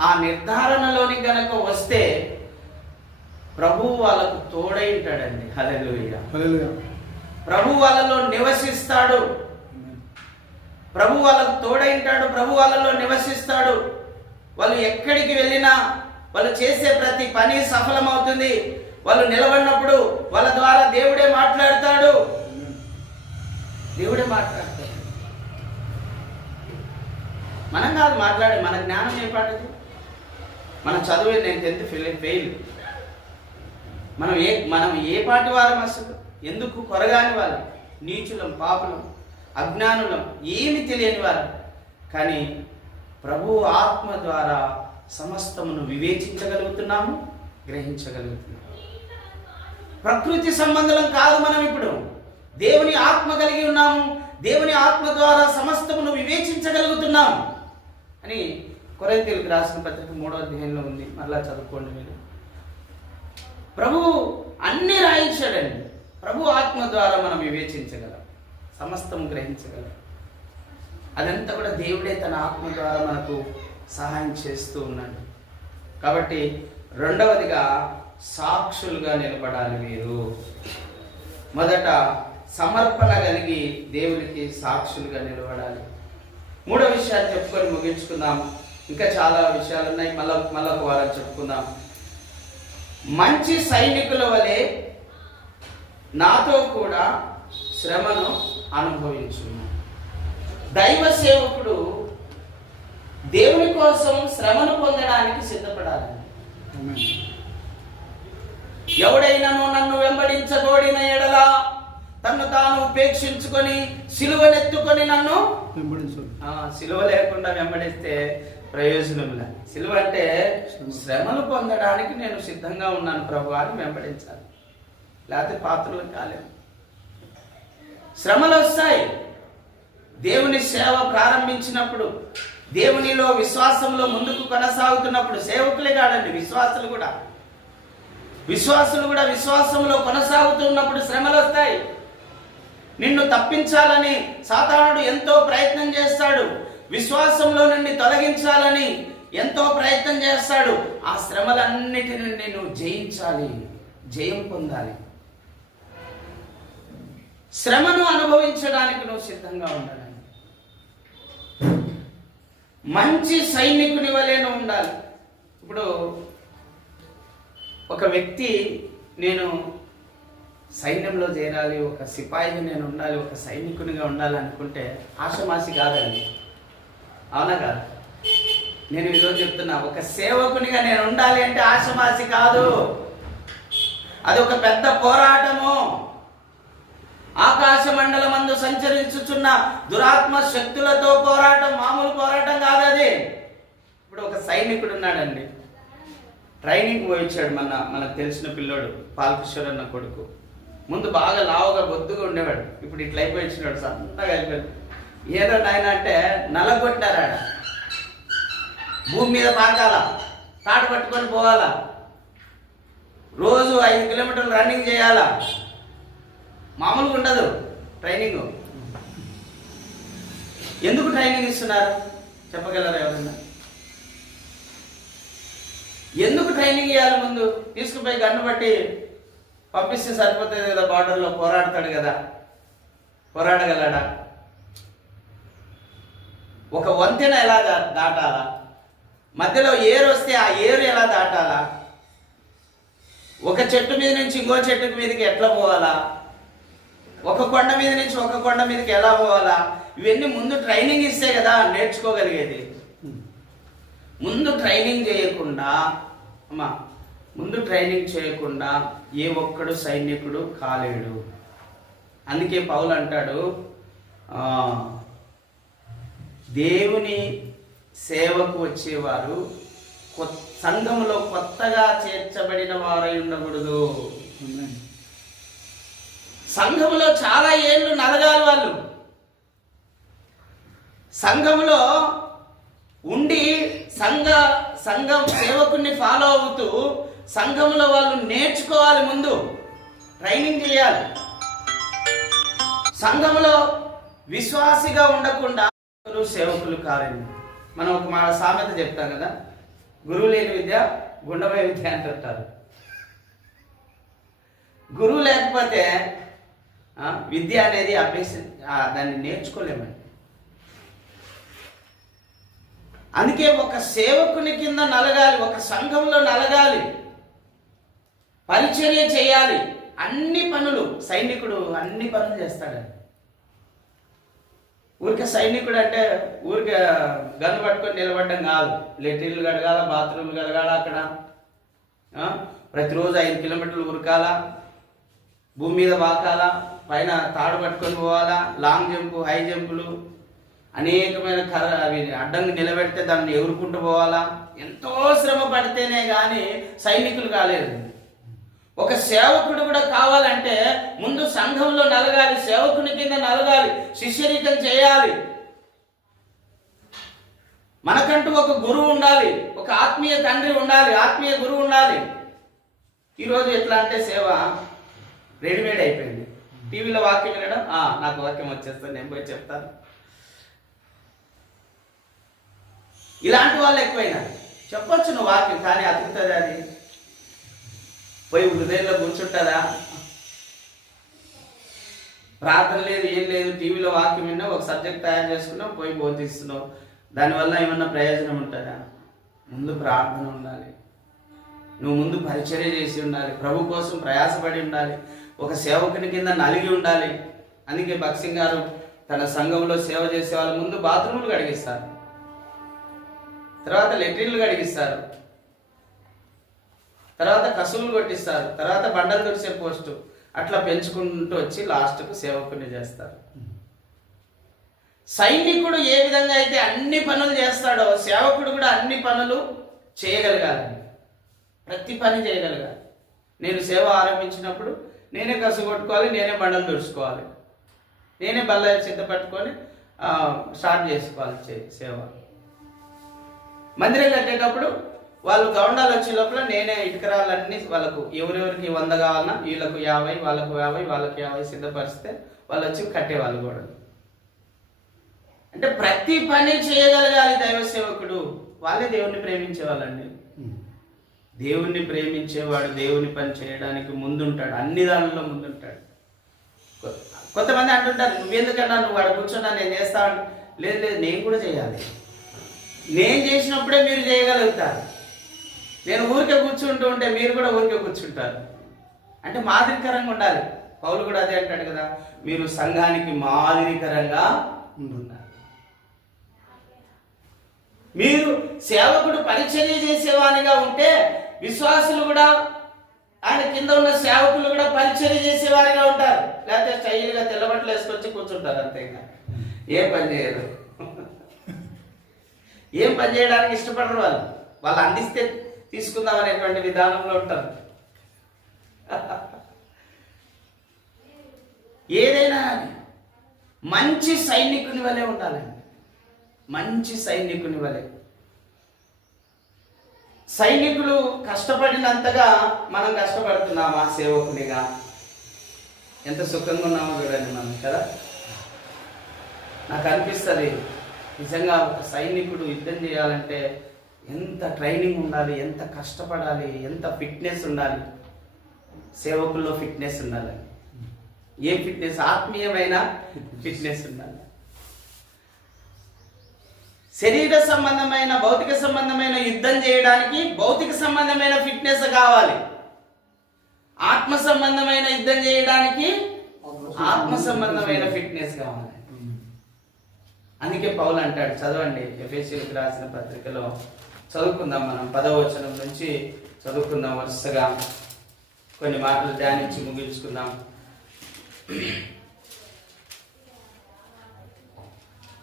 ఆ నిర్ధారణలోని గనక వస్తే ప్రభు వాళ్ళకు తోడై ఉంటాడండి. హల్లెలూయా. ప్రభు వాళ్ళలో నివసిస్తాడు. ప్రభు వాళ్ళకు తోడై ఉంటాడు. ప్రభు వాళ్ళలో నివసిస్తాడు. వాళ్ళు ఎక్కడికి వెళ్ళినా వాళ్ళు చేసే ప్రతి పని సఫలమవుతుంది. వాళ్ళు నిలబడినప్పుడు వాళ్ళ ద్వారా దేవుడే మాట్లాడతాడు. దేవుడే మాట్లాడతాడు. మనం కాదు మాట్లాడే. మన జ్ఞానం ఏ పాటది? మన చదువు నేను 10th ఫెయిల్. మనం ఏ పాటి వారం అసలు? ఎందుకు కొరగాని వాళ్ళం, నీచులం, పాపులం, అజ్ఞానులం, ఏమి తెలియని వారు. కానీ ప్రభు ఆత్మ ద్వారా సమస్తమును వివేచించగలుగుతున్నాము, గ్రహించగలుగుతున్నాము. ప్రకృతి సంబంధం కాదు. మనం ఇప్పుడు దేవుని ఆత్మ కలిగి ఉన్నాము. దేవుని ఆత్మ ద్వారా సమస్తమును వివేచించగలుగుతున్నాము అని కొరింథీయులకు రాసిన పత్రిక 3వ అధ్యాయంలో ఉంది. మరలా చదువుకోండి మీరు. ప్రభు అన్ని రాయించాడండి. ప్రభు ఆత్మ ద్వారా మనం వివేచించగలం, సమస్తం గ్రహించగలం. అదంతా కూడా దేవుడే తన ఆత్మ ద్వారా మనకు సహాయం చేస్తూ ఉన్నాడు. కాబట్టి రెండవదిగా సాక్షులుగా నిలబడాలి మీరు. మొదట సమర్పణ కలిగి దేవునికి సాక్షులుగా నిలబడాలి. మూడో విషయాన్ని చెప్పుకొని ముగించుకుందాం. ఇంకా చాలా విషయాలు ఉన్నాయి, మళ్ళీ ఒక వారం చెప్పుకుందాం. మంచి సైనికుల వలె నాతో కూడా శ్రమను అనుభవించు. దైవ సేవకుడు దేవుని కోసం శ్రమను పొందడానికి సిద్ధపడాలి. ఎవడైనాను నన్ను వెంబడించగోడిన ఎడల తన్ను తాను ఉపేక్షించుకొని సిలువనెత్తుకొని నన్ను వెంబడించు. సిలువ లేకుండా వెంబడిస్తే ప్రయోజనం లేదు. సిలువ అంటే శ్రమను పొందడానికి నేను సిద్ధంగా ఉన్నాను ప్రభు అని వెంబడించాలి. లేకపోతే పాత్రలు కాలేము. శ్రమలు వస్తాయి. దేవుని సేవ ప్రారంభించినప్పుడు, దేవునిలో విశ్వాసంలో ముందుకు కొనసాగుతున్నప్పుడు, సేవకులే కాదండి, విశ్వాసులు కూడా విశ్వాసంలో కొనసాగుతున్నప్పుడు శ్రమలు వస్తాయి. నిన్ను తప్పించాలని సాతానుడు ఎంతో ప్రయత్నం చేస్తాడు. విశ్వాసంలో నుండి తొలగించాలని ఎంతో ప్రయత్నం చేస్తాడు. ఆ శ్రమలన్నిటిని నేను జయించాలి, జయం పొందాలి. శ్రమను అనుభవించడానికి నువ్వు సిద్ధంగా ఉండాలి. మంచి సైనికుని వలె నువ్వు ఉండాలి. ఇప్పుడు ఒక వ్యక్తి నేను సైన్యంలో చేరాలి, ఒక సిపాయిని నేను ఉండాలి, ఒక సైనికునిగా ఉండాలి అనుకుంటే ఆషమాసి కాదండి. అవునా కాదు? నేను ఈరోజు చెప్తున్నా, ఒక సేవకునిగా నేను ఉండాలి అంటే ఆషమాసి కాదు. అది ఒక పెద్ద పోరాటము. ఆకాశ మండలమందు సంచరించుచున్న దురాత్మ శక్తులతో పోరాటం, మామూలు పోరాటం కాదు అది. ఇప్పుడు ఒక సైనికుడు ఉన్నాడండి, ట్రైనింగ్ పోయించాడు. మనకు తెలిసిన పిల్లోడు పాలకిషోర్ అన్న కొడుకు. ముందు బాగా లావుగా బొద్దుగా ఉండేవాడు, ఇప్పుడు ఇట్లా అయిపోయించాడు, సన్నగా అయిపోయాడు. ఏదో నాయన అంటే నలగొట్టారాడ. భూమి మీద పాకాల, తాడు పట్టుకొని పోవాలా, రోజు 5 కిలోమీటర్లు రన్నింగ్ చేయాలా. మామూలుగా ఉండదు ట్రైనింగ్. ఎందుకు ట్రైనింగ్ ఇస్తున్నారు చెప్పగలరా ఎవరన్నా? ఎందుకు ట్రైనింగ్ ఇవ్వాలి? ముందు తీసుకుపోయి గన్ను బట్టి పంపిస్తే సరిపోతుంది కదా. బార్డర్లో పోరాడతాడు కదా, పోరాడగలడా? ఒక వంతెన ఎలా దాటాలా, మధ్యలో ఏరు వస్తే ఆ ఏరు ఎలా దాటాలా, ఒక చెట్టు మీద నుంచి ఇంకో చెట్టు మీదకి ఎట్లా పోవాలా, ఒక కొండ మీద నుంచి ఒక కొండ మీదకి ఎలా పోవాలా, ఇవన్నీ ముందు ట్రైనింగ్ ఇస్తే కదా నేర్చుకోగలిగేది. ముందు ట్రైనింగ్ చేయకుండా ఏ ఒక్కడు సైనికుడు కాలేడు. అందుకే పౌలు అంటాడు, దేవుని సేవకు వచ్చేవారు సంఘంలో కొత్తగా చేర్చబడిన వారై ఉండకూడదు. సంఘంలో చాలా ఏళ్ళు నలగాలి. వాళ్ళు సంఘంలో ఉండి సంఘం సేవకుని ఫాలో అవుతూ సంఘంలో వాళ్ళు నేర్చుకోవాలి, ముందు ట్రైనింగ్ చేయాలి. సంఘంలో విశ్వాసిగా ఉండకుండా సేవకులు కారండి. మనం ఒక మాట సామెత చెప్తాం కదా, గురువు లేని విద్య గుండమే విద్య అంటుంటారు. గురువు లేకపోతే విద్య అనేది దాన్ని నేర్చుకోలేమండి. అందుకే ఒక సేవకుని కింద నలగాలి, ఒక సంఘంలో నలగాలి, పరిచర్య చేయాలి. అన్ని పనులు సైనికుడు అన్ని పనులు చేస్తాడండి. ఊరికే సైనికుడు అంటే ఊరికే గన్ను పట్టుకొని నిలబడడం కాదు. లెట్రిన్లు కడగాల, బాత్రూమ్లు కడగాల, అక్కడ ప్రతిరోజు 5 కిలోమీటర్లు ఉరకాల, భూమి మీద వాకాల, పైన తాడు పట్టుకొని పోవాలా, లాంగ్ జంపు, హై జంపులు, అనేకమైన అవి అడ్డంగా నిలబెడితే దాన్ని ఎగురుకుంటూ పోవాలా. ఎంతో శ్రమ పడితేనే కానీ సైనికులు కాలేదు. ఒక సేవకుడు కూడా కావాలంటే ముందు సంఘంలో నలగాలి, సేవకుని కింద నలగాలి, శిష్యరికం చేయాలి. మనకంటూ ఒక గురువు ఉండాలి, ఒక ఆత్మీయ తండ్రి ఉండాలి, ఆత్మీయ గురువు ఉండాలి. ఈరోజు ఎట్లా అంటే సేవ రెడీమేడ్ అయిపోయింది. టీవీలో వాక్యం వినడం, నాకు వాక్యం వచ్చేస్తాను, నేను పోయి చెప్తాను, ఇలాంటి వాళ్ళు ఎక్కువైనారు. చెప్పొచ్చు నువ్వు వాక్యం, కానీ అతుకుతుంది అది, పోయి హృదయంలో కూర్చుంటుందా? ప్రార్థన లేదు, ఏం లేదు, టీవీలో వాక్యం విన్నావు, ఒక సబ్జెక్ట్ తయారు చేసుకున్నావు, పోయి బోధిస్తున్నావు, దానివల్ల ఏమన్నా ప్రయోజనం ఉంటుందా? ముందు ప్రార్థన ఉండాలి, నువ్వు ముందు పరిచర్య చేసి ఉండాలి, ప్రభు కోసం ప్రయాసపడి ఉండాలి, ఒక సేవకుని కింద నలిగి ఉండాలి. అందుకే భక్సింగ్ గారు తన సంఘంలో సేవ చేసే వాళ్ళు ముందు బాత్రూములు కడిగిస్తారు, తర్వాత లెట్రిన్లు కడిగిస్తారు, తర్వాత కసువులు కొట్టిస్తారు, తర్వాత బండలు తుడిసే పోస్టు, అట్లా పెంచుకుంటూ వచ్చి లాస్ట్కు సేవకుని చేస్తారు. సైనికుడు ఏ విధంగా అయితే అన్ని పనులు చేస్తాడో సేవకుడు కూడా అన్ని పనులు చేయగలగాలి, ప్రతి పని చేయగలగాలి. నేను సేవ ఆరంభించినప్పుడు నేనే కసు కొట్టుకోవాలి, నేనే బండలు తుడుచుకోవాలి, నేనే బల్ల సిద్ధపట్టుకొని స్టార్ట్ చేసుకోవాలి సేవ. మందిరం కట్టేటప్పుడు వాళ్ళు గౌండాలు వచ్చే లోపల నేనే ఇటుకరాలన్నీ వాళ్ళకు ఎవరెవరికి 100 కావాలన్నా వీళ్ళకు 50, వాళ్ళకు 50, వాళ్ళకి 50 సిద్ధపరిస్తే వాళ్ళు వచ్చి కట్టేవాళ్ళు కూడా. అంటే ప్రతి పని చేయగలగాలి దైవ సేవకుడు. వాళ్ళే దేవుణ్ణి ప్రేమించేవాళ్ళండి. దేవుణ్ణి ప్రేమించేవాడు దేవుని పని చేయడానికి ముందుంటాడు, అన్ని దానిలో ముందుంటాడు. కొంతమంది అంటుంటారు, నువ్వెందుకన్నా నువ్వు వాడు కూర్చున్నా నేను చేస్తా. లేదు లేదు, నేను కూడా చేయాలి. నేను చేసినప్పుడే మీరు చేయగలుగుతారు. నేను ఊరికే కూర్చుంటూ ఉంటే మీరు కూడా ఊరికే కూర్చుంటారు. అంటే మాదిరికరంగా ఉండాలి. పౌలు కూడా అదే అంటాడు కదా, మీరు సంఘానికి మాదిరికరంగా ఉండాలి. మీరు సేవకుడు పరిచర్య చేసేవానిగా ఉంటే విశ్వాసులు కూడా ఆయన కింద ఉన్న సేవకులు కూడా పరిచర్య చేసేవారిగా ఉంటారు. లేకపోతే స్టైల్గా తెల్లబట్టలు వేసుకొచ్చి కూర్చుంటారు, అంతేగా ఏం పని చేయరు. ఏం పని చేయడానికి ఇష్టపడరు. వాళ్ళు అందిస్తే తీసుకుందాం అనేటువంటి విధానంలో ఉంటారు. ఏదైనా మంచి సైనికుని వలె ఉండాలండి, మంచి సైనికుని వలె. సైనికులు కష్టపడినంతగా మనం కష్టపడుతున్నామా సేవకునిగా? ఎంత సుఖంగా ఉన్నామో చూడండి మనం కదా. నాకు అనిపిస్తుంది నిజంగా ఒక సైనికుడు యుద్ధం చేయాలంటే ఎంత ట్రైనింగ్ ఉండాలి, ఎంత కష్టపడాలి, ఎంత ఫిట్నెస్ ఉండాలి. సేవకుల్లో ఫిట్నెస్ ఉండాలి. ఏ ఫిట్నెస్? ఆత్మీయమైన ఫిట్నెస్ ఉండాలి. శరీర సంబంధమైన భౌతిక సంబంధమైన యుద్ధం చేయడానికి భౌతిక సంబంధమైన ఫిట్నెస్ కావాలి. ఆత్మ సంబంధమైన యుద్ధం చేయడానికి ఆత్మ సంబంధమైన ఫిట్నెస్ కావాలి. అందుకే పౌలు అంటాడు, చదవండి ఎఫెసీయులకు రాసిన పత్రికలో చదువుకుందాం. మనం 10వ వచనం నుంచి చదువుకుందాం. వరుసగా కొన్ని మాటలు ధ్యానించి ముగించుకుందాం.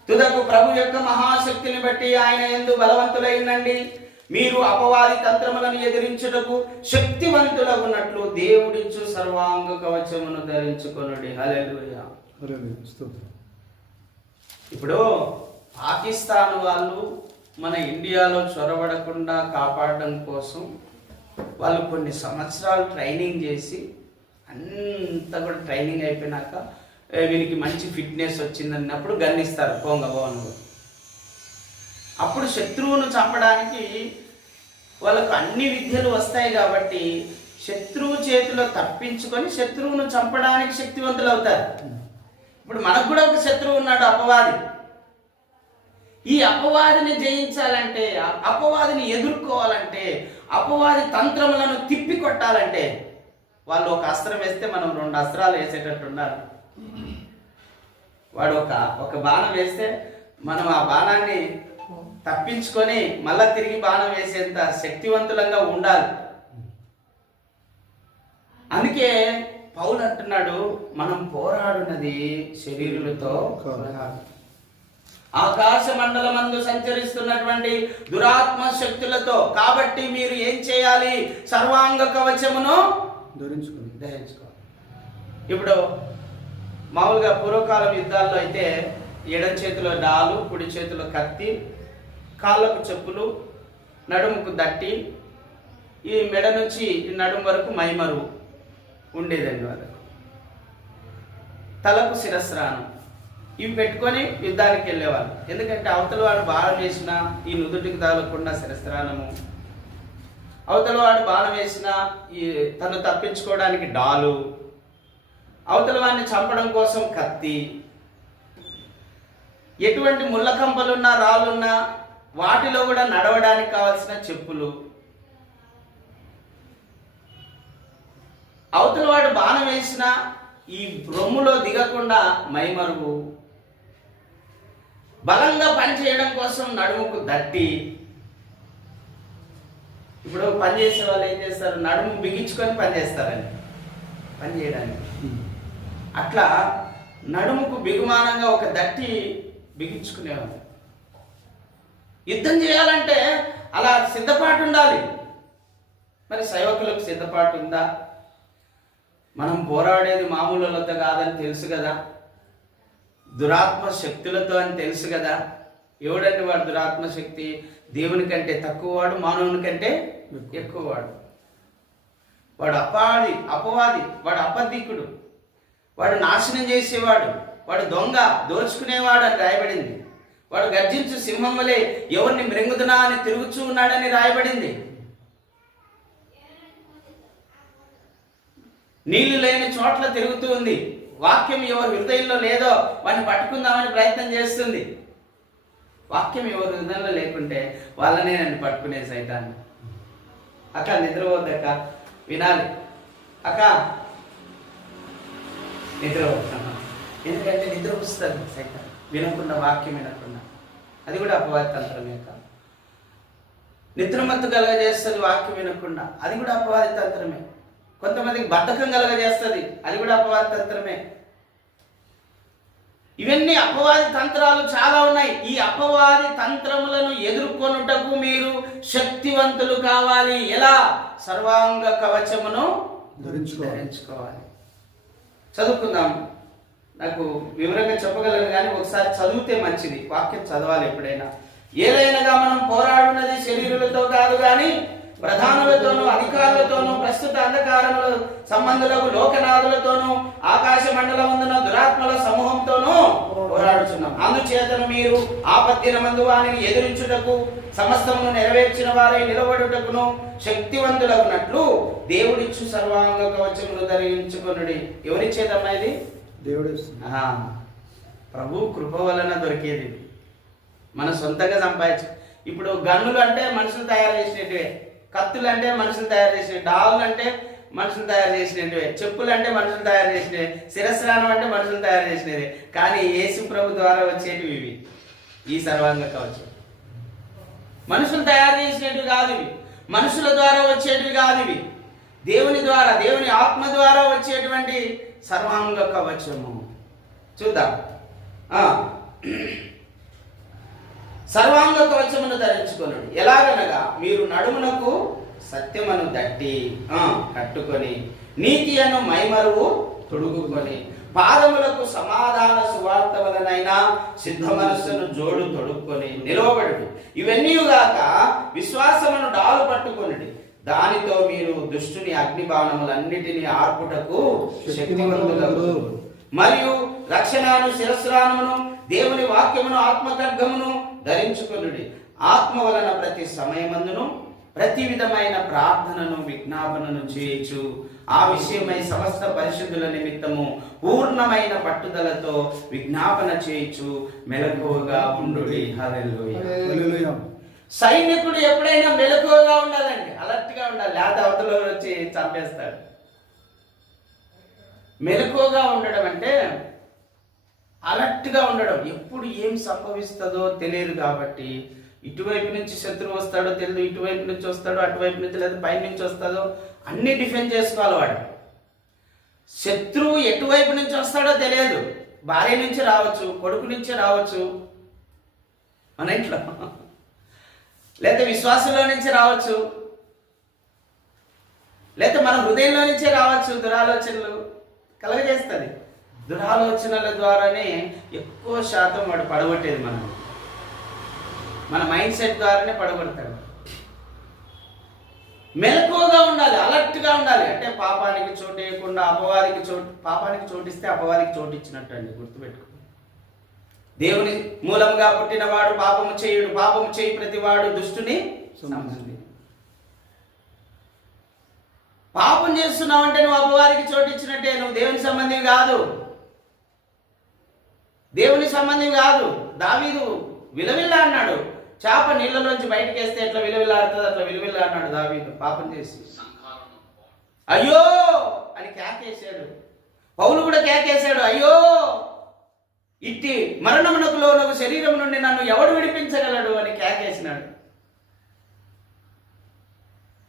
తుదకు ప్రభు యొక్క మహాశక్తిని బట్టి ఆయన యందు బలవంతులై ఉండండి. మీరు అపవాది తంత్రములను ఎదిరించుటకు శక్తివంతులగున్నట్లు దేవుడిచ్చు సర్వాంగ కవచమును ధరించుకొనుడి. హల్లెలూయా. ఇప్పుడు పాకిస్తాన్ వాళ్ళు మన ఇండియాలో చొరబడకుండా కాపాడడం కోసం వాళ్ళు కొన్ని సంవత్సరాలు ట్రైనింగ్ చేసి అంతా కూడా ట్రైనింగ్ అయిపోయినాక వీనికి మంచి ఫిట్నెస్ వచ్చిందన్నప్పుడు గన్నిస్తారు పోంగబోను. అప్పుడు శత్రువును చంపడానికి వాళ్ళకు అన్ని విద్యలు వస్తాయి కాబట్టి శత్రువు చేతిలో తప్పించుకొని శత్రువును చంపడానికి శక్తివంతులు అవుతారు. ఇప్పుడు మనకు కూడా ఒక శత్రువు ఉన్నాడు, అపవాది. ఈ అపవాదిని జయించాలంటే, అపవాదిని ఎదుర్కోవాలంటే, అపవాది తంత్రములను తిప్పి కొట్టాలంటే వాళ్ళు ఒక అస్త్రం వేస్తే మనం 2 అస్త్రాలు వేసేటట్టు ఉన్నారు. వాడు ఒక బాణం వేస్తే మనం ఆ బాణాన్ని తప్పించుకొని మళ్ళా తిరిగి బాణం వేసేంత శక్తివంతులంగా ఉండాలి. అందుకే పౌలు అంటున్నాడు, మనం పోరాడున్నది శరీరులతో కాదు, ఆకాశ మండలమందు సంచరిస్తున్నటువంటి దురాత్మ శక్తులతో. కాబట్టి మీరు ఏం చేయాలి? సర్వాంగ కవచమును ధరించుకోవాలి. ఇప్పుడు మామూలుగా పూర్వకాలం యుద్ధాల్లో అయితే ఎడం చేతిలో డాలు, కుడి చేతిలో కత్తి, కాళ్ళకు చెప్పులు, నడుముకు దట్టి, ఈ మెడ నుంచి నడుము వరకు మైమరు ఉండేదండి వాళ్ళకు. తలకు శిరస్రానం, ఇవి పెట్టుకొని యుద్ధానికి వెళ్ళేవాళ్ళు. ఎందుకంటే అవతల వాడు బాణం వేసిన ఈ నుదుటికి తగలకుండా శిరస్రానము, అవతల వాడు బాణం వేసిన ఈ తను తప్పించుకోవడానికి డాలు, అవతల వాడిని చంపడం కోసం కత్తి, ఎటువంటి ముళ్ళ కంపలున్నా రాళ్ళున్నా వాటిలో కూడా నడవడానికి కావాల్సిన చెప్పులు, అవతల వాడు బాణం వేసిన ఈ రొమ్ములో దిగకుండా మైమరుగు, బలంగా పని చేయడం కోసం నడుముకు దట్టి. ఇప్పుడు పని చేసే వాళ్ళు ఏం చేస్తారు? నడుము బిగించుకొని పని చేస్తారండి పని చేయడానికి. అట్లా నడుముకు బిగుమానంగా ఒక దట్టి బిగించుకునేవాళ్ళు. యుద్ధం చేయాలంటే అలా సిద్ధపాటు ఉండాలి. మరి సేవకులకు సిద్ధపాటు ఉందా? మనం పోరాడేది మామూలులతో కాదని తెలుసు కదా, దురాత్మ శక్తులతో అని తెలుసు కదా. ఎవడండి వాడు దురాత్మ శక్తి? దేవుని కంటే తక్కువవాడు, మానవుని కంటే ఎక్కువవాడు. వాడు అపవాది, వాడు అబద్ధికుడు, వాడు నాశనం చేసేవాడు, వాడు దొంగ, దోచుకునేవాడు అని రాయబడింది. వాడు గర్జించు సింహం వలె ఎవరిని మృంగుదునా అని తిరుగుచూ ఉన్నాడని రాయబడింది. నీళ్లు లేని చోట్ల తిరుగుతూ ఉంది. వాక్యం ఎవరి హృదయంలో లేదో వాడిని పట్టుకుందామని ప్రయత్నం చేస్తుంది. వాక్యం ఎవరి హృదయంలో లేకుంటే వాళ్ళనే నన్ను పట్టుకునే సైతాన్ని. అక్క నిద్రపోద్దక్క, వినాలి అక్క, నిద్రపోతాను. ఎందుకంటే నిద్ర వస్తుంది సైతాన్ని వినకుండా, వాక్యం వినకుండా. అది కూడా అపవాది తంత్రమే. కాదు, నిద్రమత్తు కలగజేస్తుంది వాక్యం వినకుండా, అది కూడా అపవాది తంత్రమే. కొంతమందికి బద్ధకం కలగజేస్తుంది, అది కూడా అపవాది తంత్రమే. ఇవన్నీ అపవాది తంత్రాలు చాలా ఉన్నాయి. ఈ అపవాది తంత్రములను ఎదుర్కొనుటకు మీరు శక్తివంతులు కావాలి. ఎలా? సర్వాంగ కవచమును ధరించుకోవాలి. చదువుకుందాం. నాకు వివరంగా చెప్పగలను కానీ ఒకసారి చదివితే మంచిది. వాక్యం చదవాలి ఎప్పుడైనా. ఏదైనా మనం పోరాడున్నది శరీరులతో కాదు కానీ ప్రధానులతోనూ, అధికారులతోనూ, ప్రస్తుత అంధకారముల సంబంధులకు, లోకనాథులతోనూ, ఆకాశ మండలమందున దురాత్మల సమూహంతోనూ పోరాడుచున్నాం. అందుచేతను మీరు ఆపత్తినమందు వానిని ఎదురించుటకు, సమస్తమును నెరవేర్చిన వారై నిలబడుటకును శక్తివంతులగునట్లు దేవుడిచ్చు సర్వాంగ కవచమును ధరించుకొనుడి. ఎవరిచ్చేదమ్మా ఇది? దేవుడు. ప్రభు కృప వలన దొరికేది, మన సొంతంగా సంపాదించు. ఇప్పుడు గన్నులు అంటే మనుషులు తయారు చేసినట్టువే, కత్తులు అంటే మనుషులు తయారు చేసినవి, డాళ్ళు అంటే మనుషులు తయారు చేసినవి, చెప్పులు అంటే మనుషులు తయారు చేసినవి, శిరస్నానం అంటే మనుషులు తయారు చేసినవి. కానీ యేసు ప్రభు ద్వారా వచ్చేటివి ఇవి, ఈ సర్వాంగ కవచం. మనుషులు తయారు చేసినవి కాదు ఇవి, మనుషుల ద్వారా వచ్చేటివి కాదు ఇవి, దేవుని ద్వారా, దేవుని ఆత్మ ద్వారా వచ్చేటువంటి సర్వాంగ కవచము. చూద్దాం. సర్వాంగ కవచమును ధరించుకొనుడి, ఎలాగనగా మీరు నడుమునకు సత్యమును దట్టి కట్టుకొని, నీతి అను మైమరువు తొడుగుకొని, పాదములకు సమాధాన సువార్త వలనైనా సిద్ధ మనస్సును జోడు తొడుక్కొని నిలవబడు. ఇవన్నీ గాక విశ్వాసమును డాలు పట్టుకొనుడి, దానితో మీరు దుష్టుని అగ్నిబాణములన్నిటినీ ఆర్పుటకు శక్తివంతులగుదురు. మరియు రక్షణను శిరస్రానమును దేవుని వాక్యమును ఆత్మఖడ్గమును ధరించుకొనుడి. ఆత్మ వలన ప్రతి సమయమందును ప్రతి విధమైన ప్రార్థనను విజ్ఞాపనను చేయొచ్చు. ఆ విషయమై సమస్త పరిశుద్ధుల నిమిత్తము పూర్ణమైన పట్టుదలతో విజ్ఞాపన చేయొచ్చు. మెలకువగా ఉండుడి. హల్లెలూయా. సైనికుడు ఎప్పుడైనా మెలకువగా ఉండాలండి, అలర్ట్ గా ఉండాలి, లేకపోతే అవతల వచ్చి చంపేస్తాడు. మెలకువగా ఉండడం అంటే అలర్ట్ గా ఉండడం. ఎప్పుడు ఏం సంభవిస్తుందో తెలియదు కాబట్టి, ఇటువైపు నుంచి శత్రువు వస్తాడో తెలియదు, ఇటువైపు నుంచి వస్తాడో, అటువైపు నుంచి లేదా పై నుంచి వస్తాడో, అన్ని డిఫెండ్ చేసుకోవాలి వాడు. శత్రువు ఎటువైపు నుంచి వస్తాడో తెలియదు, భార్య నుంచి రావచ్చు, కొడుకు నుంచి రావచ్చు, మన ఇంట్లో, లేదా విశ్వాసంలో నుంచి రావచ్చు, లేదా మన హృదయంలో నుంచే రావచ్చు. దురాలోచనలు కలగజేస్తుంది. దురాలోచనల ద్వారానే ఎక్కువ శాతం వాడు పడగొట్టేది మన మైండ్ సెట్ ద్వారానే పడగొడతాడు. మెలకువగా ఉండాలి, అలర్ట్గా ఉండాలి. అంటే పాపానికి చోటు వేయకుండా అపవాదికి చోటు, పాపానికి చోటిస్తే అపవాదికి చోటు ఇచ్చినట్టు అండి, గుర్తుపెట్టుకో. దేవుని మూలంగా పుట్టినవాడు పాపము చేయుడు, పాపము చేయి ప్రతివాడు దుష్టుని సంబంధి. పాపం చేస్తున్నావు అంటే నువ్వు అపవాదికి చోటు ఇచ్చినట్టే, నువ్వు దేవుని సంబంధివి కాదు, దేవుని సంబంధివి కాదు. దావీదు విలవిల్ల అన్నాడు, చేప నీళ్ళలోంచి బయటకు వేస్తే ఎట్లా విలువిల్లాడుతుంది అట్లా విలువిల్ల అన్నాడు దావీదు పాపం చేసి. అయ్యో అని కేకేశాడు. పౌలు కూడా కేకేశాడు, అయ్యో ఇట్టి మరణమునకు లోనగు శరీరం నుండి నన్ను ఎవడు విడిపించగలడు అని కేకేసినాడు.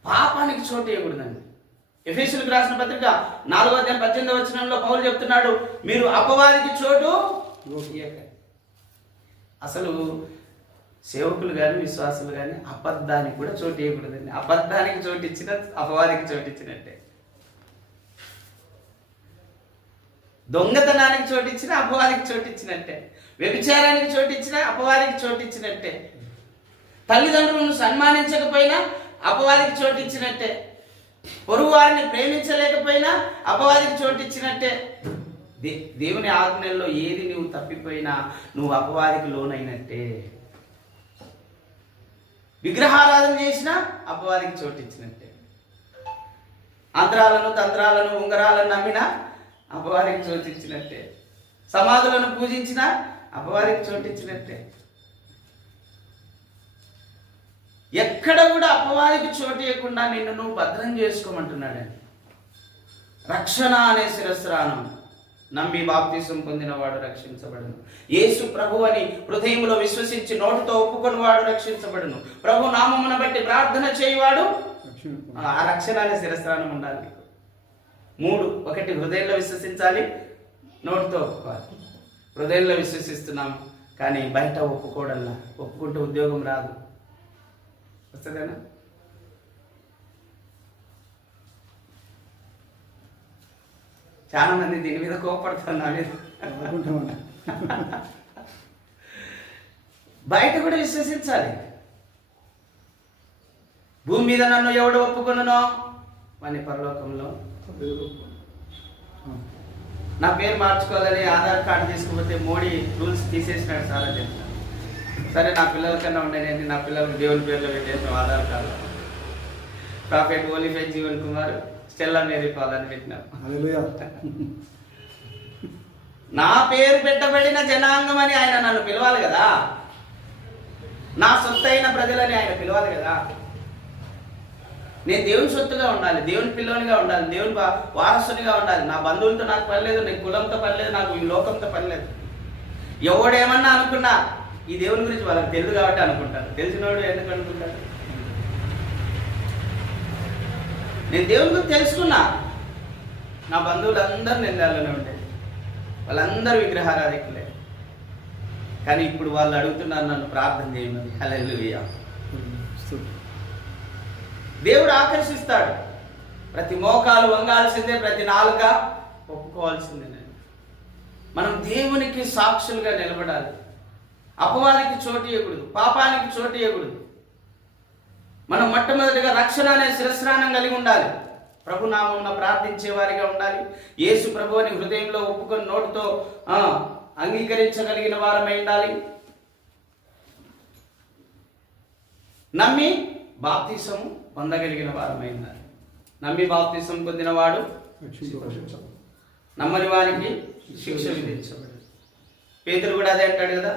పాపానికి చోటు ఇవ్వకూడదండి. ఎఫెసీయులకు రాసిన పత్రిక 4:18 పౌలు చెప్తున్నాడు, మీరు అపవాదికి చోటు. అసలు సేవకులు కానీ విశ్వాసులు కానీ అబద్ధానికి కూడా చోటు ఇవ్వకూడదండి. అబద్ధానికి చోటు ఇచ్చిన అపవాదికి చోటు ఇచ్చినట్టే. దొంగతనానికి చోటు ఇచ్చిన అపవాదికి చోటు ఇచ్చినట్టే. వ్యభిచారానికి చోటు ఇచ్చిన అపవాదికి చోటు ఇచ్చినట్టే. తల్లిదండ్రులను సన్మానించకపోయినా అపవాదికి చోటు ఇచ్చినట్టే. పొరుగు వారిని ప్రేమించలేకపోయినా అపవాదికి చోటు ఇచ్చినట్టే. దేవుని ఆజ్ఞల్లో ఏది నువ్వు తప్పిపోయినా నువ్వు అపవాదికి లోనైనట్టే. విగ్రహారాధన చేసినా అపవాదికి చోటు ఇచ్చినట్టే. అంతరాలను తంత్రాలను ఉంగరాలను నమ్మినా అపవాదికి చోటు ఇచ్చినట్టే. సమాధులను పూజించినా అపవాదికి చోటు ఇచ్చినట్టే. ఎక్కడ కూడా అపవాదికి చోటు ఇవ్వకుండా నిన్ను నువ్వు భద్రం చేసుకోమంటున్నాడండి. రక్షణ అనే శిరస్రానం నమ్మి బాప్తిసం పొందినవాడు రక్షించబడును. యేసు ప్రభు అని హృదయంలో విశ్వసించి నోటితో ఒప్పుకొని వాడు రక్షించబడును. ప్రభు నామమును బట్టి ప్రార్థన చేయువాడు. ఆ రక్షణ అనే శిరస్రానం ఉండాలి. 3, 1 హృదయంలో విశ్వసించాలి, నోటితో ఒప్పుకోవాలి. హృదయంలో విశ్వసిస్తున్నాం కానీ బయట ఒప్పుకోవడంలా. ఒప్పుకుంటే ఉద్యోగం రాదు, వస్తుందేనా? చాలా మంది దీని మీద కోపడుతున్నారు నా మీద. బయట కూడా విశ్వసించాలి. భూమి మీద నన్ను ఎవడు ఒప్పుకొనునో వాని పరలోకంలో. నా పేరు మార్చుకోవాలని ఆధార్ కార్డు తీసుకుపోతే మోడీ రూల్స్ తీసేసినాడు సార్ అని చెప్తాను. సరే నా పిల్లల కన్నా ఉండేది, నా పిల్లలకు దేవుని పేర్లో పెట్టేసిన ఆధార్ కార్డు. ప్రాఫెట్ ఓలిఫై Jeevan Kumar Stella Mary Paul అని పెట్టినారు. నా పేరు పెట్టబడిన జనాంగం అని ఆయన నన్ను పిలవాలి కదా, నా సొత్తైన ప్రజలని ఆయన పిలవాలి కదా. నేను దేవుని సొత్తుగా ఉండాలి, దేవుని పిల్లోనిగా ఉండాలి, దేవుని వారసునిగా ఉండాలి. నా బంధువులతో నాకు పని లేదు, నీ కులంతో పని లేదు, నాకు ఈ లోకంతో పని లేదు. ఎవడేమన్నా అనుకున్నా ఈ దేవుని గురించి వాళ్ళకి తెలియదు కాబట్టి అనుకుంటారు. తెలిసినవాడు ఎందుకు అనుకుంటాడు? నేను దేవుని గురించి తెలుసుకున్నా. నా బంధువులందరూ నిందాలోనే ఉండేది, వాళ్ళందరూ విగ్రహారాధికులే. కానీ ఇప్పుడు వాళ్ళు అడుగుతున్నారు నన్ను ప్రార్థన చేయమని. హల్లెలూయా. దేవుడు ఆకర్షిస్తాడు. ప్రతి మోకాలు వంగాల్సిందే, ప్రతి నాలుక ఒప్పుకోవాల్సిందే. మనం దేవునికి సాక్షులుగా నిలబడాలి. అపవాదికి చోటు ఇవ్వకూడదు, పాపానికి చోటు ఇవ్వకూడదు. మనం మొట్టమొదటిగా రక్షణ అనే శిరస్నానం కలిగి ఉండాలి. ప్రభునామమున ప్రార్థించే వారిగా ఉండాలి. యేసు ప్రభువుని హృదయంలో ఒప్పుకొని నోటితో అంగీకరించగలిగిన వారమై ఉండాలి. నమ్మి బాప్తిసము పొందగలిగిన వారమై ఉండాలి. నమ్మి బాప్తిసం పొందినవాడు నమ్మని వారికి శిక్ష విధించబడదు. పేతురు కూడా అదే అంటాడు కదా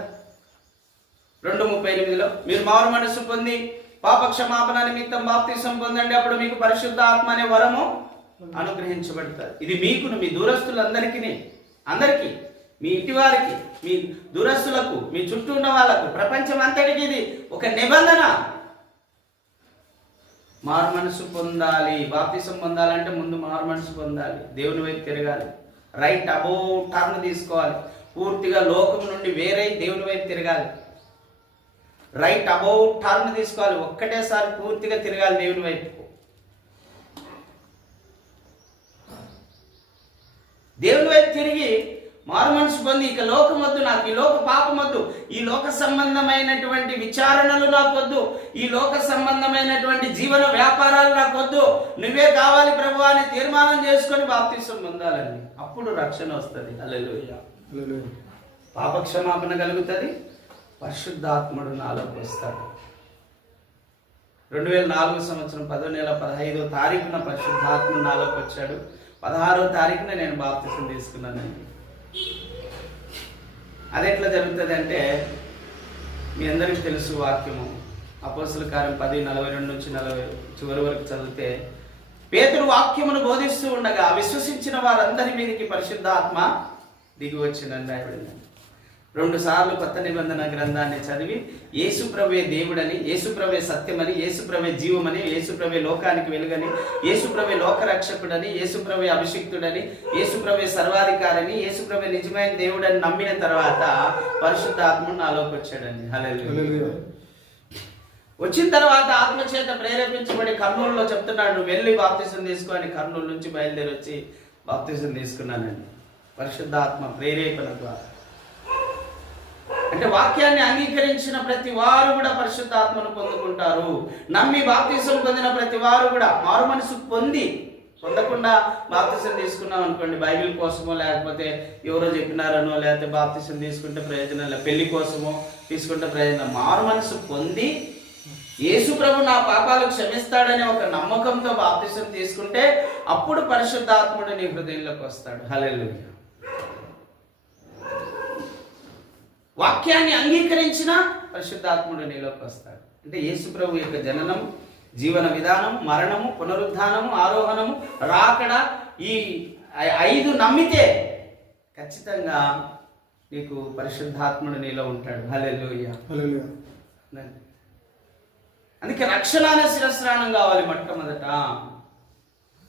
2:38లో, మీరు మారు మనస్సు పొంది పాపక్షమాపణ నిమిత్తం బాప్తిసం పొందండి, అప్పుడు మీకు పరిశుద్ధ ఆత్మ అనే వరము అనుగ్రహించబడతారు. ఇది మీకును, మీ దూరస్తులందరికీ, అందరికీ, మీ ఇంటి వారికి, మీ దూరస్తులకు, మీ చుట్టూ ఉన్న వాళ్ళకు, ప్రపంచం అంతటికి ఇది ఒక నిబంధన. మారు మనసు పొందాలి. బాప్తిసం పొందాలంటే ముందు మారు మనసు పొందాలి, దేవుని వైపు తిరగాలి, రైట్ అబౌట్ టర్న్ తీసుకోవాలి, పూర్తిగా లోకం నుండి వేరే దేవుని వైపు తిరగాలి. రైట్ అబౌట్ టర్న్ తీసుకోవాలి, ఒక్కటేసారి పూర్తిగా తిరగాలి దేవుని వైపు. దేవుని వైపు తిరిగి మారు మనసు పొంది, ఇక లోకం వద్దు నాకు, ఈ లోక పాపం వద్దు, ఈ లోక సంబంధమైనటువంటి విచారణలు నాకు వద్దు, ఈ లోక సంబంధమైనటువంటి జీవన వ్యాపారాలు నాకు వద్దు, నువ్వే కావాలి ప్రభువా అని తీర్మానం చేసుకొని బాప్తిసం పొందాలని. అప్పుడు రక్షణ వస్తుంది. హల్లెలూయా. పాపక్షమాపణ కలుగుతుంది, పరిశుద్ధాత్ముడు నాలోకి వస్తాడు. 2004 సంవత్సరం 10వ నెల 15వ తారీఖున పరిశుద్ధాత్ముడు నాలోకి వచ్చాడు. 16వ తారీఖున నేను బాప్తిసం తీసుకున్నానండి. అది ఎట్లా జరుగుతుంది అంటే, మీ అందరికీ తెలుసు వాక్యము, అపోస్తలుల కార్యం 10:42-40 చివరి వరకు చదివితే, పేతురు వాక్యమును బోధిస్తూ ఉండగా విశ్వసించిన వారందరి మీదకి పరిశుద్ధాత్మ దిగి వచ్చిందని రాయబడింది. 2 సార్లు కొత్త నిబంధన గ్రంథాన్ని చదివి యేసుప్రభువే దేవుడని, యేసుప్రభువే సత్యమని, యేసుప్రభువే జీవమని, యేసుప్రభువే లోకానికి వెలుగని, యేసుప్రభువే లోకరక్షకుడని, యేసుప్రభువే అభిషిక్తుడని, యేసుప్రభువే సర్వాధికారిని, యేసుప్రభువే నిజమైన దేవుడని నమ్మిన తర్వాత పరిశుద్ధాత్ముడు నాలోకి వచ్చాడండి. హల్లెలూయా. వచ్చిన తర్వాత ఆత్మచేత ప్రేరేపించబడి కర్నూలులో చెప్తున్నాడు, నువ్వు వెళ్ళి బాప్తిసం తీసుకొని, కర్నూలు నుంచి బయలుదేరి వచ్చి బాప్తిసం తీసుకున్నానండి పరిశుద్ధాత్మ ప్రేరేపణ ద్వారా. అంటే వాక్యాన్ని అంగీకరించిన ప్రతి వారు కూడా పరిశుద్ధాత్మను పొందుకుంటారు. నమ్మి బాప్తిసం పొందిన ప్రతి వారు కూడా మారు మనసు పొందకుండా బాప్తిసం తీసుకున్నాం అనుకోండి, బైబిల్ కోసమో లేకపోతే ఎవరో చెప్పినారనో, లేకపోతే బాప్తిసం తీసుకుంటే ప్రయోజనం లేదు, పెళ్లి కోసమో తీసుకుంటే ప్రయోజనం. మారు మనసు పొంది యేసు ప్రభు నా పాపాలు క్షమిస్తాడనే ఒక నమ్మకంతో బాప్తిసం తీసుకుంటే అప్పుడు పరిశుద్ధాత్ముడు నీ హృదయంలోకి వస్తాడు. హల్లెలూయా. వాక్యాన్ని అంగీకరించిన పరిశుద్ధాత్ముడు నీలోకి వస్తాడు. అంటే యేసు ప్రభు యొక్క జననం, జీవన విధానం, మరణము, పునరుద్ధానము, ఆరోహణము, రాకడ, ఈ 5 నమ్మితే ఖచ్చితంగా నీకు పరిశుద్ధాత్ముడు నీలో ఉంటాడు. హల్లెలూయా. హల్లెలూయా. అందుకే రక్షణ అనే శిరస్నానం కావాలి మొట్టమొదట.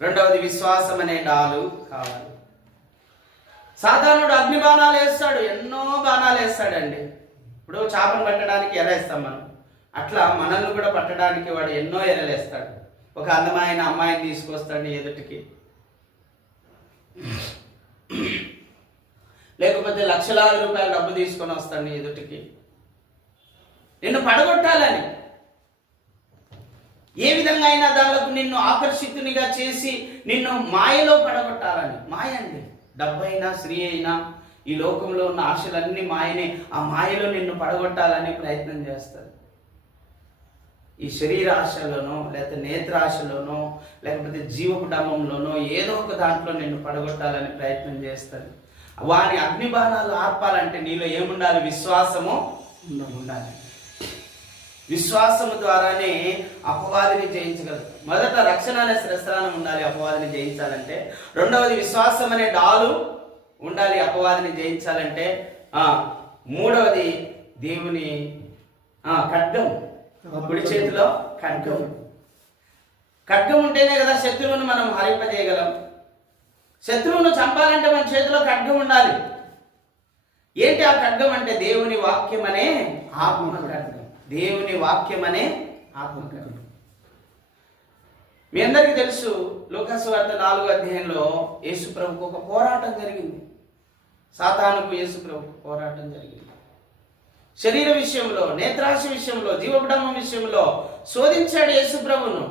రెండవది విశ్వాసం అనే డాలు కావాలి. సాధారణుడు అగ్ని బాణాలు వేస్తాడు, ఎన్నో బాణాలు వేస్తాడండి. ఇప్పుడు చేపను పట్టడానికి ఎర వేస్తాం మనం, అట్లా మనల్ని కూడా పట్టడానికి వాడు ఎన్నో ఎరలేస్తాడు. ఒక అందమైన అమ్మాయిని తీసుకొస్తాడు ఎదుటికి, లేకపోతే లక్షలాది రూపాయల డబ్బు తీసుకొని వస్తాడు ఎదుటికి, నిన్ను పడగొట్టాలని. ఏ విధంగా అయినా దానిలోకి నిన్ను ఆకర్షితునిగా చేసి నిన్ను మాయలో పడగొట్టాలని. మాయ అండి, డబ్బైనా స్త్రీ అయినా ఈ లోకంలో ఉన్న ఆశలన్నీ మాయనే. ఆ మాయలో నిన్ను పడగొట్టాలని ప్రయత్నం చేస్తారు. ఈ శరీర ఆశలోనో, లేకపోతే నేత్రాశలోనో, లేకపోతే జీవకుటంలోనో ఏదో ఒక దాంట్లో నిన్ను పడగొట్టాలని ప్రయత్నం చేస్తారు. వాని అగ్నిబాణాలు ఆర్పాలంటే నీలో ఏముండాలి? విశ్వాసము ఉండాలి. విశ్వాసము ద్వారానే అపవాదిని జయించగలదు. మొదట రక్షణ అనే శిరస్త్రానం ఉండాలి అపవాదిని జయించాలంటే. రెండవది విశ్వాసం అనే డాలు ఉండాలి అపవాదిని జయించాలంటే. మూడవది దేవుని ఖడ్గం, కుడి చేతిలో ఖడ్గం. ఖడ్గం ఉంటేనే కదా శత్రువును మనం హరింపజేయగలం. శత్రువును చంపాలంటే మన చేతిలో ఖడ్గం ఉండాలి. ఏంటి ఆ ఖడ్గం అంటే దేవుని వాక్యం అనే ఆత్మ ఖడ్గం. దేవుని వాక్యం అనే ఆత్మ ఖడ్గం. మీ అందరికీ తెలుసు, లూకాసు వార్త 4వ అధ్యాయంలో యేసు ప్రభువుకు ఒక పోరాటం జరిగింది. సాతానుకు యేసు ప్రభువుకు పోరాటం జరిగింది. శరీర విషయంలో, నేత్రాశ విషయంలో, జీవబడమ విషయంలో శోధించాడు యేసు ప్రభువును.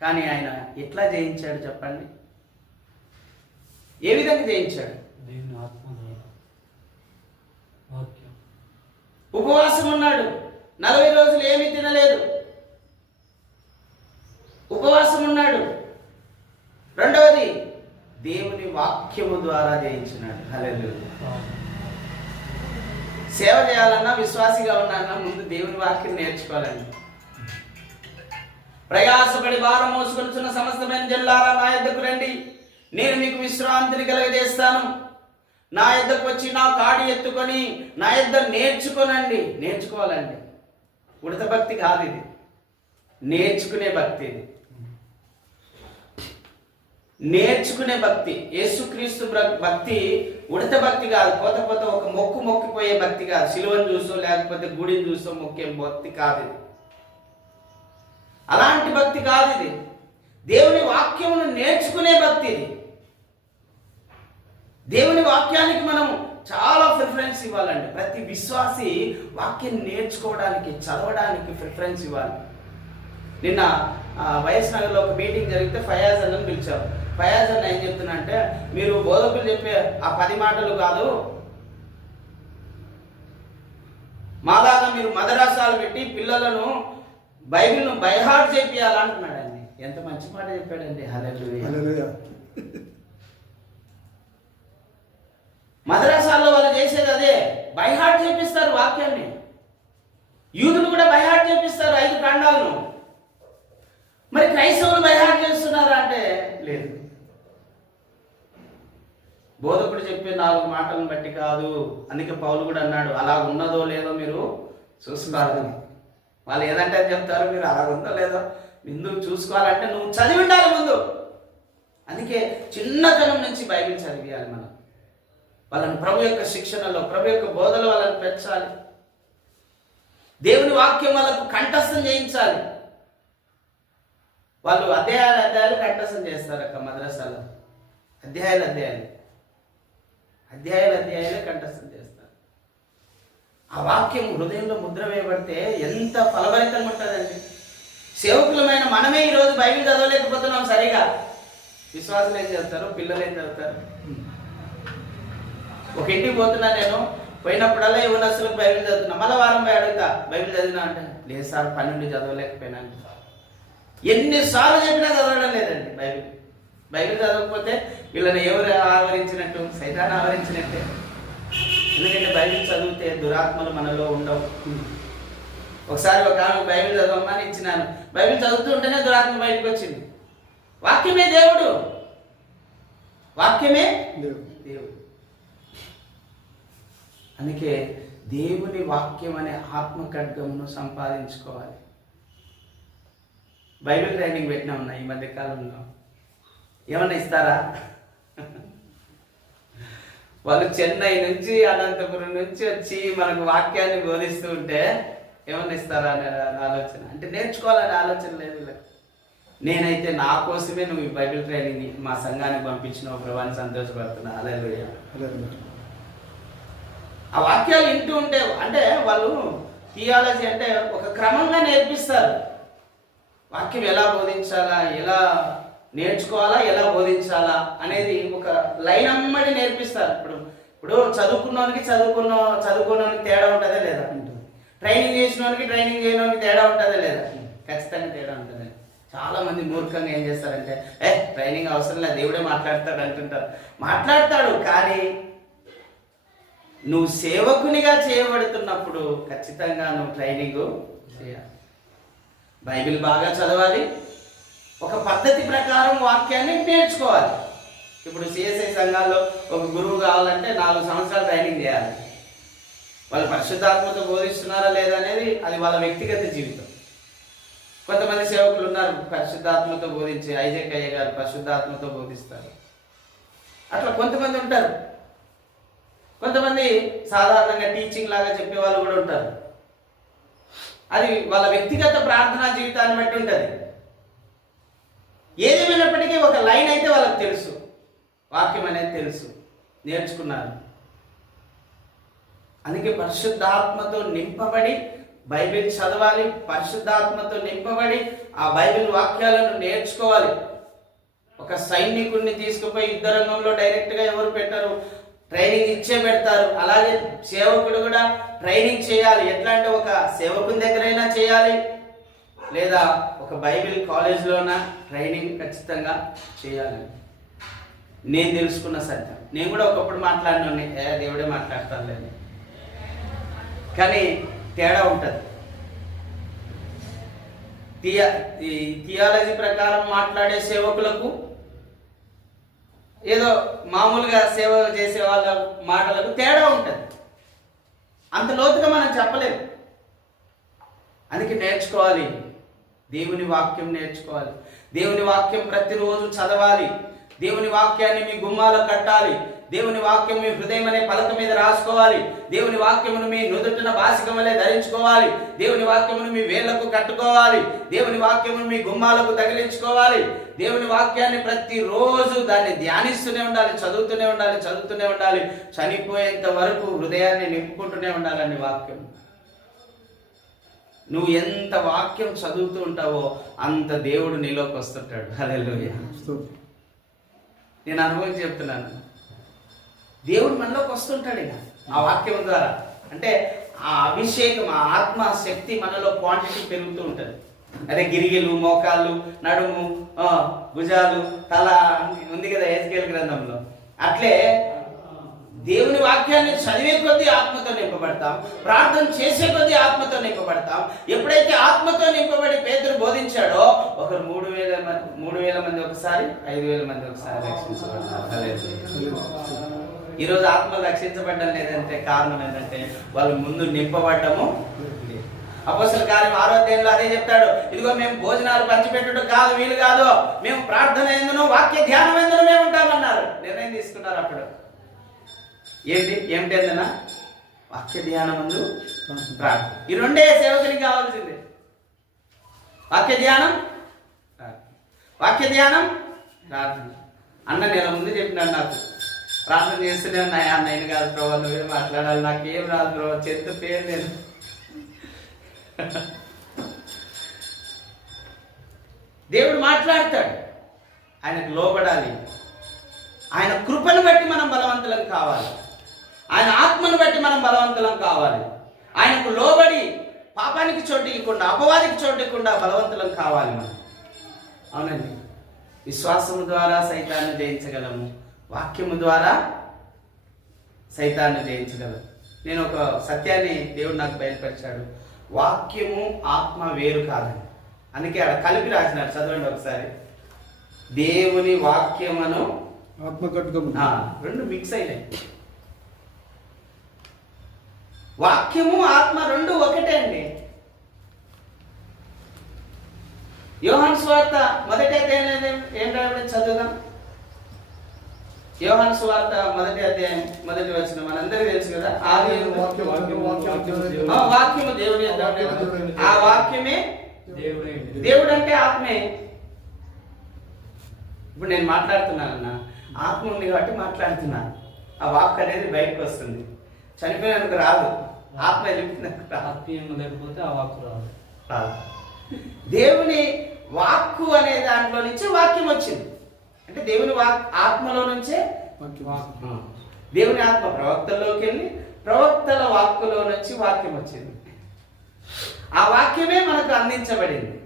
కానీ ఆయన ఎట్లా జయించాడు చెప్పండి? ఏ విధంగా జయించాడు? ఉపవాసం ఉన్నాడు. 40 రోజులు ఏమీ తినలేదు. ఉపవాసం ఉన్నాడు. రెండవది దేవుని వాక్యము ద్వారా జయించినాడు. హల్లెలూయా. సేవ చేయాలన్నా, విశ్వాసిగా ఉన్నానన్నా ముందు దేవుని వాక్యం నేర్చుకోవాలండి. ప్రయాసపడి భారం మోసుకొనుచున్న సమస్తమైన జనులారా నా యొద్దకు రండి, నేను మీకు విశ్రాంతిని కలుగజేస్తాను. నా యొద్దకు వచ్చి నా కాడి ఎత్తుకొని నా యొద్ద నేర్చుకోనండి. నేర్చుకోవాలండి. ఉడత భక్తి కాదు ఇది, నేర్చుకునే భక్తి. ఇది నేర్చుకునే భక్తి. యేసుక్రీస్తు భక్తి ఉడత భక్తి కాదు. పోత ఒక మొక్కిపోయే భక్తి కాదు. సిలువను చూసో లేకపోతే గుడిని చూసో మొక్కే భక్తి కాదు ఇది. అలాంటి భక్తి కాదు ఇది. దేవుని వాక్యమును నేర్చుకునే భక్తి ఇది. దేవుని వాక్యానికి మనం చాలా ప్రిఫరెన్స్ ఇవ్వాలండి. ప్రతి విశ్వాసి వాక్యం నేర్చుకోవడానికి, చదవడానికి ప్రిఫరెన్స్ ఇవ్వాలి. నిన్న వైఎస్ నగర్లో ఒక మీటింగ్ జరిగితే ఫయాజ్ అన్నని పిలిచారు. ఫయాజ్ అన్న ఏం చెప్తున్నా అంటే, మీరు బోధకులు చెప్పే ఆ 10 మాటలు కాదు, మాలాగా మీరు మదరాసాలు పెట్టి పిల్లలను బైబిల్ను బైహార్ట్ చేపియాలంటున్నాడండి. ఎంత మంచి మాట చెప్పాడండి. హల్లెలూయా. మదరాసాల్లో వాళ్ళు చేసేది అదే, బైహార్ట్ చేపిస్తారు వాక్యాన్ని. యూదులు కూడా బైహార్ట్ చేపిస్తారు 5 ఖండాలను. మరి క్రైస్తవులు బైహార్ట్ చేస్తున్నారా అంటే లేదు. బోధకుడు చెప్పే 4 మాటలను బట్టి కాదు. అందుకే పౌలు కూడా అన్నాడు, అలా ఉన్నదో లేదో మీరు చూసుకోవాలి. వాళ్ళు ఏదంటే చెప్తారు, మీరు అలా ఉందో లేదో ముందు చూసుకోవాలంటే నువ్వు చదివి ఉండాలి ముందు. అందుకే చిన్నతనం నుంచి బైబిల్ చదివేయాలి మనం. వాళ్ళని ప్రభు యొక్క శిక్షణలో, ప్రభు యొక్క బోధలో వాళ్ళని పెంచాలి. దేవుని వాక్యం వాళ్ళకు కంఠస్థం చేయించాలి. వాళ్ళు అధ్యాయాలు కంఠస్థం చేస్తారు అక్క మద్రసాలో. అధ్యాయాలు కంఠస్థం చేస్తారు. ఆ వాక్యం హృదయంలో ముద్ర వేయబడితే ఎంత ఫలభరితంగా ఉంటుందండి. సేవకులమైన మనమే ఈరోజు బైబిల్ చదవలేకపోతున్నాం సరిగా. విశ్వాసులు ఏం చదువుతారు, పిల్లలు ఏం చదువుతారు? ఒక ఇంటికి పోతున్నా నేను, పోయినప్పుడల్లా యువనస్తులకు బైబిల్ చదువుతున్నా. మళ్ళీ వారం పోయి అడుగుతా, బైబిల్ చదివినా అంటే లేదు సార్, 12 చదవలేకపోయినా. ఎన్నిసార్లు చెప్పినా చదవడం లేదండి. బైబిల్ చదవకపోతే వీళ్ళని ఎవరు ఆవరించినట్టు? సైతాన్ ఆవరించినట్టే. ఎందుకంటే బైబిల్ చదివితే దురాత్మలు మనలో ఉండవు. ఒకసారి ఒక ఆమె బైబిల్ చదవమని ఇచ్చినాను. బైబిల్ చదువుతూ ఉంటేనే దురాత్మ బయటకు వచ్చింది. వాక్యమే దేవుడు, వాక్యమే దేవుడు. అందుకే దేవుని వాక్యం అనే ఆత్మ ఖడ్గమును సంపాదించుకోవాలి. బైబిల్ ట్రైనింగ్ పెట్టినా ఉన్నా ఈ మధ్య కాలంలో. ఏమన్నా ఇస్తారా? వాళ్ళు చెన్నై నుంచి, అనంతపురం నుంచి వచ్చి మనకు వాక్యాన్ని బోధిస్తూ ఉంటే ఏమన్నా ఇస్తారా అనే ఆలోచన. అంటే నేర్చుకోవాలనే ఆలోచన లేదు వీళ్ళకి. నేనైతే నా కోసమే నువ్వు ఈ బైబిల్ ట్రైనింగ్ మా సంఘానికి పంపించిన ప్రభాని సంతోషపడుతున్నా. హల్లెలూయా. ఆ వాక్యాలు వింటూ ఉంటే, అంటే వాళ్ళు థియాలజీ అంటే ఒక క్రమంగా నేర్పిస్తారు. వాక్యం ఎలా బోధించాలా, ఎలా నేర్చుకోవాలా, ఎలా బోధించాలా అనేది ఒక లైన్ అమ్మడి నేర్పిస్తారు. ఇప్పుడు చదువుకున్నోనికి చదువుకున్నోనికి తేడా ఉంటుందా లేదా? ట్రైనింగ్ చేసినోనికి ట్రైనింగ్ చేయడానికి తేడా ఉంటుందా లేదా? ఖచ్చితంగా తేడా ఉంటుంది. చాలా మంది మూర్ఖంగా ఏం చేస్తారంటే, ట్రైనింగ్ అవసరం లేదు, దేవుడే మాట్లాడతాడు అంటుంటారు. మాట్లాడతాడు, కానీ నువ్వు సేవకునిగా చేయబడుతున్నప్పుడు ఖచ్చితంగా నువ్వు ట్రైనింగ్ చేయాలి. బైబిల్ బాగా చదవాలి, ఒక పద్ధతి ప్రకారం వాక్యాన్ని నేర్చుకోవాలి. ఇప్పుడు సిఎస్ఐ సంఘాల్లో ఒక గురువు కావాలంటే 4 సంవత్సరాలు ట్రైనింగ్ చేయాలి. వాళ్ళు పరిశుద్ధాత్మతో బోధిస్తున్నారా లేదా అనేది అది వాళ్ళ వ్యక్తిగత జీవితం. కొంతమంది సేవకులు ఉన్నారు పరిశుద్ధాత్మతో బోధించే, ఐజక్ అయ్య గారు పరిశుద్ధాత్మతో బోధిస్తారు. అట్లా కొంతమంది ఉంటారు. కొంతమంది సాధారణంగా టీచింగ్ లాగా చెప్పే వాళ్ళు కూడా ఉంటారు. అది వాళ్ళ వ్యక్తిగత ప్రార్థనా జీవితాన్ని బట్టి ఉంటుంది. ఏదేమైనప్పటికీ ఒక లైన్ అయితే వాళ్ళకి తెలుసు, వాక్యం అనేది తెలుసు, నేర్చుకున్నారు. అందుకే పరిశుద్ధాత్మతో నింపబడి బైబిల్ చదవాలి, పరిశుద్ధాత్మతో నింపబడి ఆ బైబిల్ వాక్యాలను నేర్చుకోవాలి. ఒక సైనికుడిని తీసుకుపోయి యుద్ధ రంగంలో డైరెక్ట్గా ఎవరు పెట్టరు, ట్రైనింగ్ ఇచ్చే పెడతారు. అలాగే సేవకుడు కూడా ట్రైనింగ్ చేయాలి. ఎట్లా అంటే ఒక సేవకుని దగ్గరైనా చేయాలి, లేదా ఒక బైబిల్ కాలేజ్లోన ట్రైనింగ్ ఖచ్చితంగా చేయాలి. నేను తెలుసుకున్న సత్యం. నేను కూడా ఒకప్పుడు మాట్లాడినోని, దేవుడే మాట్లాడతానులేని, కానీ తేడా ఉంటుంది. థియాలజీ ప్రకారం మాట్లాడే సేవకులకు, ఏదో మామూలుగా సేవ చేసే వాళ్ళ మాటలకు తేడా ఉంటుంది. అంత లోతుగా మనం చెప్పలేము. అందుకే నేర్చుకోవాలి, దేవుని వాక్యం నేర్చుకోవాలి. దేవుని వాక్యం ప్రతిరోజు చదవాలి. దేవుని వాక్యాన్ని మీ గుమ్మాలకు కట్టాలి. దేవుని వాక్యం మీ హృదయం అనే పలక మీద రాసుకోవాలి. దేవుని వాక్యమును మీ నుదుటిన బాసికం వలె ధరించుకోవాలి. దేవుని వాక్యమును మీ వేళ్లకు కట్టుకోవాలి. దేవుని వాక్యమును మీ గుమ్మాలకు తగిలించుకోవాలి. దేవుని వాక్యాన్ని ప్రతిరోజు దాన్ని ధ్యానిస్తూనే ఉండాలి, చదువుతూనే ఉండాలి. చనిపోయేంత వరకు హృదయాన్ని నింపుకుంటూనే ఉండాలని వాక్యం. నువ్వు ఎంత వాక్యం చదువుతూ ఉంటావో అంత దేవుడు నీలోకి వస్తుంటాడు. హల్లెలూయా. నేను అనుభవం చెప్తున్నాను. దేవుడు మనలోకి వస్తుంటాడు ఇక ఆ వాక్యం ద్వారా. అంటే ఆ అభిషేకం, ఆ ఆత్మ శక్తి మనలో క్వాంటిటీ పెరుగుతూ ఉంటుంది. అదే గిరిగిలు, మోకాళ్ళు, నడుము, భుజాలు, తల ఉంది కదా ఎహెజ్కేలు గ్రంథంలో. అట్లే దేవుని వాక్యాన్ని చదివే కొద్దీ ఆత్మతో నింపబడతాం, ప్రార్థన చేసే కొద్దీ ఆత్మతో నింపబడతాం. ఎప్పుడైతే ఆత్మతో నింపబడి పేతురు బోధించాడో ఒకరు 3,000 మంది ఒకసారి, 5,000 మంది ఒకసారి రక్షించబడ్డారు. ఈరోజు ఆత్మ రక్షించబడ్డం లేదంటే కారణం ఏంటంటే వాళ్ళు ముందు నింపబడ్డము. అపోస్తలుల కార్యం 6వ అధ్యాయంలో అదే చెప్తాడు. ఇదిగో మేము భోజనాలు పంచిపెట్టడం కాదు, వీలు కాదు, మేము ప్రార్థన ఎందును వాక్య ధ్యానం ఎందును మేము ఉంటామన్నారు. నిర్ణయం తీసుకున్నారు అప్పుడు. ఏమిటేందన్నా? వాక్య ధ్యానం ముందు ప్రార్థన. ఈ రెండే సేవకునికి కావాల్సిందే. వాక్య ధ్యానం, ప్రార్థన. అన్న నెల ముందు చెప్పినాడు నాకు, ప్రార్థన చేస్తూనే ఉన్నాయా నేను కాదు ప్రభావ, నువ్వే మాట్లాడాలి, నాకేం రాదు ప్రభావ, చెత్త పేరు నేను. దేవుడు మాట్లాడతాడు, ఆయనకు లోబడాలి. ఆయన కృపను బట్టి మనం బలవంతులం కావాలి. ఆయన ఆత్మను బట్టి మనం బలవంతులం కావాలి. ఆయనకు లోబడి పాపానికి చోటు ఇవ్వకుండా, అపవాదికి చోటు ఇవ్వకుండా బలవంతులం కావాలి మనం. అవునండి. విశ్వాసము ద్వారా సైతాన్ని జయించగలము, వాక్యము ద్వారా సైతాన్ని జయించగలము. నేను ఒక సత్యాన్ని దేవుడు నాకు బయలుపరిచాడు. వాక్యము ఆత్మ వేరు కాదని. అందుకే అక్కడ కలిపి రాసినాడు, చదవండి ఒకసారి. దేవుని వాక్యమును ఆత్మ కట్టుకము, రెండు మిక్స్ అయినాయి. వాక్యము ఆత్మ రెండు ఒకటే అండి. యోహాను సువార్త 1వ అధ్యాయం ఏం రాయబడి చదువుదాం. యోహాను సువార్త 1వ అధ్యాయం 1వ వచనం మనందరికీ తెలుసు కదా. వాక్యము దేవుని యొద్ద ఉండెను, ఆ వాక్యమే దేవుడు. అంటే ఆత్మే. ఇప్పుడు నేను మాట్లాడుతున్నానన్నా, ఆత్మ ఉంది కాబట్టి మాట్లాడుతున్నాను. ఆ వాక్ అనేది బయటకు వస్తుంది. చనిపోయినందుకు రాదు, ఆత్మ వెళ్ళిపోయినందుకు లేకపోతే ఆ వాక్కు రాదు. దేవుని వాక్కు అనే దాంట్లో నుంచి వాక్యం వచ్చింది. అంటే దేవుని ఆత్మలో నుంచే దేవుని ఆత్మ ప్రవక్తల్లోకి వెళ్ళి ప్రవక్తల వాక్కులో నుంచి వాక్యం వచ్చింది. ఆ వాక్యమే మనకు అందించబడింది.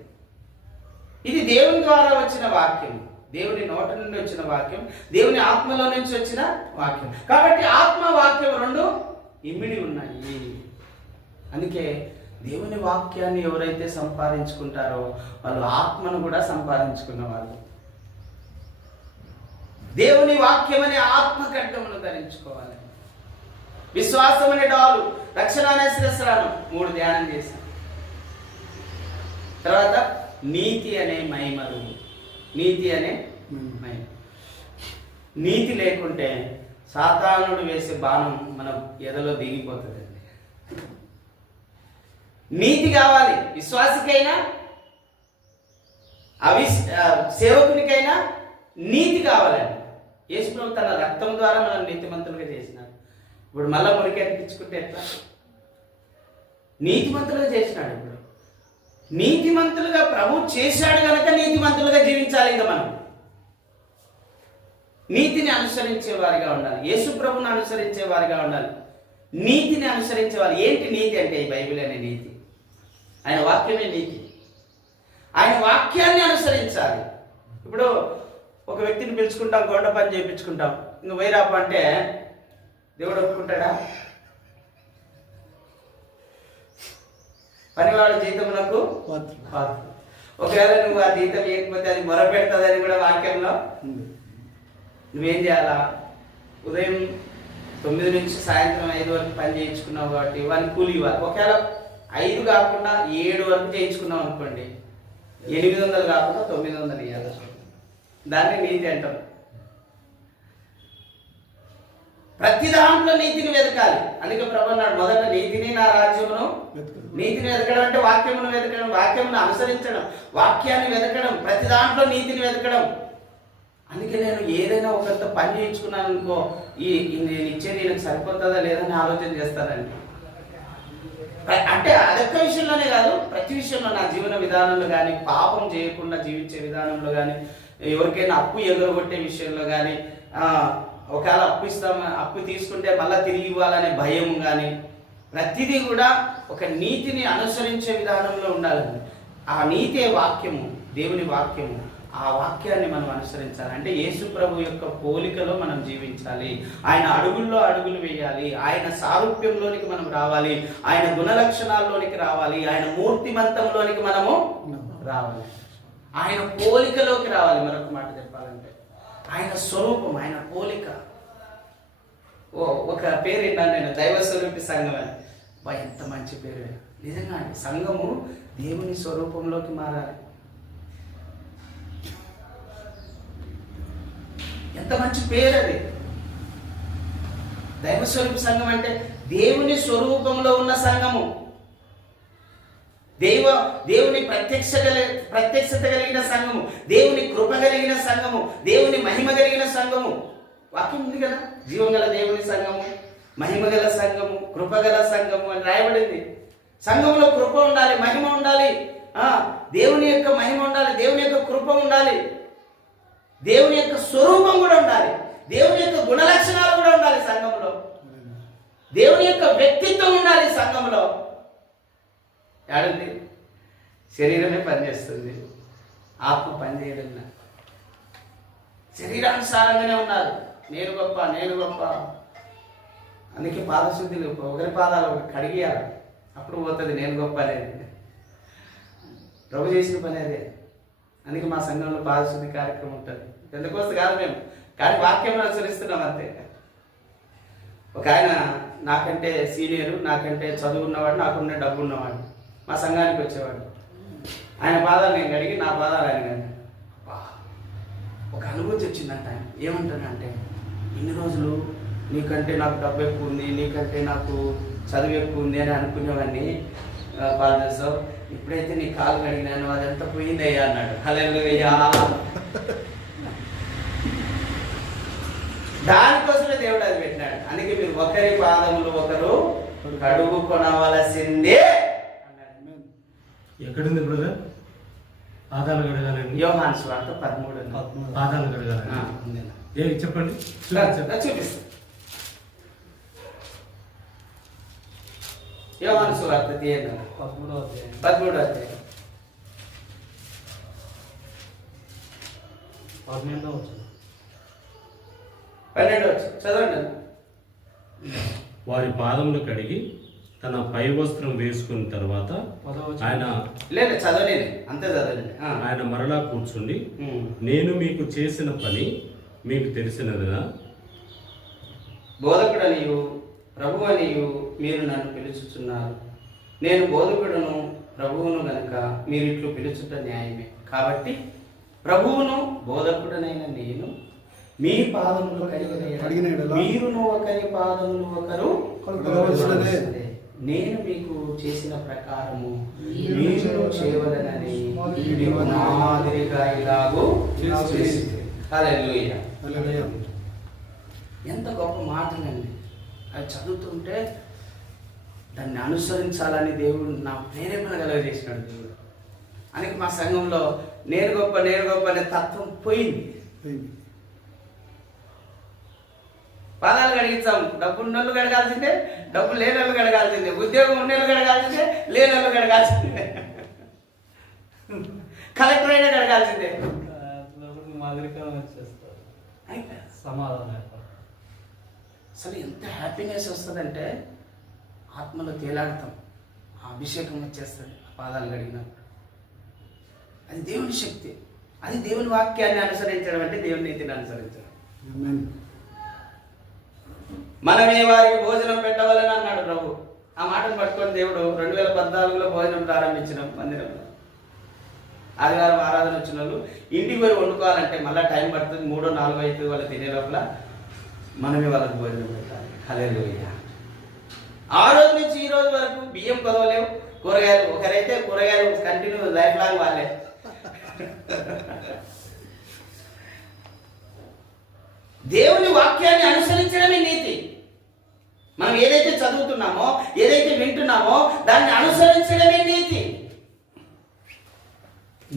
ఇది దేవుని ద్వారా వచ్చిన వాక్యం, దేవుని నోట నుండి వచ్చిన వాక్యం, దేవుని ఆత్మలో నుంచి వచ్చిన వాక్యం. కాబట్టి ఆత్మ వాక్యం రెండు ఇమిడి ఉన్నాయి. అందుకే దేవుని వాక్యాన్ని ఎవరైతే సంపాదించుకుంటారో వాళ్ళు ఆత్మను కూడా సంపాదించుకున్న వాళ్ళు. దేవుని వాక్యం అనే ఆత్మ ఖడ్గమును ధరించుకోవాలి. విశ్వాసం అనే డాలు, రక్షణ అనే శిరస్సులను 3 ధ్యానం చేశాం. తర్వాత నీతి అనే మహిమలు. నీతి అనే మహిమ. నీతి లేకుంటే సాతానుడు వేసే బాణం మన ఎదలో దిగిపోతుందండి. నీతి కావాలి. విశ్వాసికైనా సేవకునికైనా నీతి కావాలండి. యేసుప్రభు తన రక్తం ద్వారా మనం నీతిమంతులుగా చేసినాడు. ఇప్పుడు మళ్ళా మురికి అనిపించుకుంటే ఎట్లా? నీతిమంతులుగా చేసినాడు. ఇప్పుడు నీతిమంతులుగా ప్రభు చేశాడు కనుక నీతిమంతులుగా జీవించాలి. ఇంకా మనం నీతిని అనుసరించే వారిగా ఉండాలి. యేసు ప్రభుని అనుసరించే వారిగా ఉండాలి. నీతిని అనుసరించే వారు. ఏంటి నీతి అంటే? ఈ బైబిల్ అనే నీతి, ఆయన వాక్యమే నీతి. ఆయన వాక్యాన్ని అనుసరించాలి. ఇప్పుడు ఒక వ్యక్తిని పిలుచుకుంటాం, గొండ పని చేయించుకుంటాం, ఇంక వైరాప అంటే దేవుడు ఒప్పుకుంటాడా? పనివాడు జీతమునకు పాత్రుడు. ఒకవేళ నువ్వు ఆ జీతం ఇవ్వకపోతే అది మొరపెడుతుందని కూడా వాక్యంలో. నువ్వేం చేయాలా? ఉదయం 9 నుంచి సాయంత్రం 5 వరకు పని చేయించుకున్నావు కాబట్టి వాడిని కూలి ఇవ్వాలి. ఒకవేళ 5 కాకుండా 7 వరకు చేయించుకున్నావు అనుకోండి, 800 కాకుండా 900 ఇవ్వాలి. దాన్ని నీతి అంటారు. ప్రతి దాంట్లో నీతిని వెతకాలి. అందుకే ప్రభు అన్నాడు, మొదట నీతిని నా రాజ్యమును. నీతిని వెతకడం అంటే వాక్యమును వెతకడం, వాక్యమును అనుసరించడం, వాక్యాన్ని వెతకడం, ప్రతి దాంట్లో నీతిని వెతకడం. అందుకే నేను ఏదైనా ఒకరితో పని చేయించుకున్నాను అనుకో, నేను ఇచ్చేది ఈయనకు సరిపోతుందా లేదని ఆలోచన చేస్తానండి. అంటే అదొక్క విషయంలోనే కాదు, ప్రతి విషయంలో నా జీవన విధానంలో కానీ, పాపం చేయకుండా జీవించే విధానంలో కానీ, ఎవరికైనా అప్పు ఎగరగొట్టే విషయంలో కానీ, ఒకవేళ అప్పు తీసుకుంటే మళ్ళీ తిరిగి ఇవ్వాలనే భయం కానీ, ప్రతిదీ కూడా ఒక నీతిని అనుసరించే విధానంలో ఉండాలండి. ఆ నీతే వాక్యము, దేవుని వాక్యము. ఆ వాక్యాన్ని మనం అనుసరించాలి. అంటే యేసు ప్రభు యొక్క పోలికలో మనం జీవించాలి. ఆయన అడుగుల్లో అడుగులు వేయాలి. ఆయన సారూప్యంలోనికి మనం రావాలి. ఆయన గుణలక్షణాల్లోనికి రావాలి. ఆయన మూర్తిమంతంలోనికి మనము రావాలి. ఆయన పోలికలోకి రావాలి. మరొక మాట చెప్పాలంటే ఆయన స్వరూపం, ఆయన పోలిక. ఒక పేరు ఏంటంటే నేను దైవ స్వరూపి సంఘం అని. ఎంత మంచి పేరు! నిజంగా అండి, సంఘము దేవుని స్వరూపంలోకి మారాలి. ఎంత మంచి పేరు అది! దైవ స్వరూప సంఘం అంటే దేవుని స్వరూపంలో ఉన్న సంఘము. దేవుని ప్రత్యక్షత కలిగిన సంఘము, దేవుని కృప కలిగిన సంఘము, దేవుని మహిమ కలిగిన సంఘము. వాక్యం ఉంది కదా, జీవం గల దేవుని సంఘము, మహిమ గల సంఘము, కృప గల సంఘము అని రాయబడింది. సంఘంలో కృప ఉండాలి, మహిమ ఉండాలి, దేవుని యొక్క మహిమ ఉండాలి, దేవుని యొక్క కృప ఉండాలి, దేవుని యొక్క స్వరూపం కూడా ఉండాలి, దేవుని యొక్క గుణలక్షణాలు కూడా ఉండాలి సంఘంలో, దేవుని యొక్క వ్యక్తిత్వం ఉండాలి సంఘంలో. ఏడుంది? శరీరమే పనిచేస్తుంది, ఆత్మ పనిచేయడం. శరీరానుసారంగానే ఉన్నారు. నేను గొప్ప, నేను గొప్ప. అందుకే పాదశుద్ధిలు ఒకరి పాదాలు కడిగియాలి, అప్పుడు పోతుంది నేను గొప్ప అనేది. ప్రభు చేసిన పని అదే. అందుకే మా సంఘంలో పాదశుద్ధి కార్యక్రమం ఉంటుంది. ఎందుకోసం కాదు మేము, కానీ వాక్యం అనుసరిస్తున్నాం అంతే. ఒక ఆయన నాకంటే సీనియరు, నాకంటే చదువు ఉన్నవాడు, నాకున్న డబ్బు ఉన్నవాడు మా సంఘానికి వచ్చేవాడు. ఆయన పాదాలు నేను కడిగి, నా పాదాలు ఆయన కడిగి. ఒక అనుభూతి వచ్చిందంట. ఆయన ఏమంటానంటే, ఇన్ని రోజులు నీకంటే నాకు డబ్బు ఎక్కువ ఉంది, నీకంటే నాకు చదువు ఎక్కువ ఉంది అని అనుకునేవాడిని పాదర్శం. ఇప్పుడైతే నీ కాలు కడిగినాను, అదంతా పోయిందయ్యా అన్నాడు. హల్లెలూయా. దానికోసమే దేవుడు అది పెట్టినాడు. అందుకే మీరు ఒకరి పాదములు ఒకరు కడుగు కొనవలసిందే అన్నాడు. ఎక్కడుంది బ్రదర్? పాదాలు కడగాలండి. యోహాను సువార్త 13 పాదాలు కడగాలండి. ఏ చెప్పండి, చూపిస్తా. యోహాను సువార్త 13వ అధ్యాయం 12 చదవండి. వారి పాదములు కడిగి తన పై వస్త్రం వేసుకున్న తర్వాత ఆయన లేదు చదవలేదు, అంతే చదవలేదు. ఆయన మరలా కూర్చుండి, నేను మీకు చేసిన పని మీకు తెలిసినదినా? బోధకుడనియు ప్రభు అనియు మీరు నన్ను పిలుచుచున్నారు. నేను బోధకుడును ప్రభువును గనుక మీరు ఇట్లు పిలుచుట న్యాయమే. కాబట్టి ప్రభువును బోధకుడనైన నేను మీ పాదములు కడిగిన మీరును ఒకరి పాదములు ఒకరు కడగవలసినదే. నేను మీకు చేసిన ప్రకారము మీరు చేయవలనని మీకు మాదిరిగా ఇలాగూ చేసిరి. హల్లెలూయా. ఎంత గొప్ప మాటలండి. అది చదువుతుంటే దాన్ని అనుసరించాలని దేవుడు నా ప్రేరేపణ కలగజేసినాడు దేవుడు. అందుకే మా సంఘంలో నేను గొప్ప అనే తత్వం పోయింది. పాదాలు కడిగించాం. డబ్బు ఉన్నోళ్ళు కడగాల్సిందే, డబ్బు లేని వాళ్ళు కడగాల్సిందే, ఉద్యోగం ఉన్నోళ్ళు కడగాల్సిందే, లేని వాళ్ళు కడగాల్సిందే, కలెక్టర్ అయినా కడగాల్సిందే. సమాధానం అసలు ఎంత హ్యాపీనెస్ వస్తుందంటే ఆత్మలో తేలాడతాం. ఆ అభిషేకం వచ్చేస్తుంది పాదాలు కడిగినప్పుడు. అది దేవుని శక్తి. అది దేవుని వాక్యాన్ని అనుసరించడం అంటే దేవుని నీతిని అనుసరించడం. మనమే వారికి భోజనం పెట్టవాలని అన్నాడు ప్రభు. ఆ మాటను పట్టుకొని దేవుడు 2014లో భోజనం ప్రారంభించినాం మందిరంలో. ఆదివారం ఆరాధన వచ్చిన వాళ్ళు ఇంటికి పోయి వండుకోవాలంటే మళ్ళీ టైం పడుతుంది, 3-4 అవుతుంది. వాళ్ళు తినే లోపల మనమే వాళ్ళకి భోజనం పెట్టాలి. హల్లెలూయా. ఆ రోజు నుంచి ఈ రోజు వరకు బియ్యం కొదవలేవు, కూరగాయలు ఒకరైతే కూరగాయలు కంటిన్యూ లైఫ్ లాంగ్ వాళ్ళే. దేవుని వాక్యాన్ని అనుసరించడమే నీతి. మనం ఏదైతే చదువుతున్నామో, ఏదైతే వింటున్నామో దాన్ని అనుసరించడమే నీతి.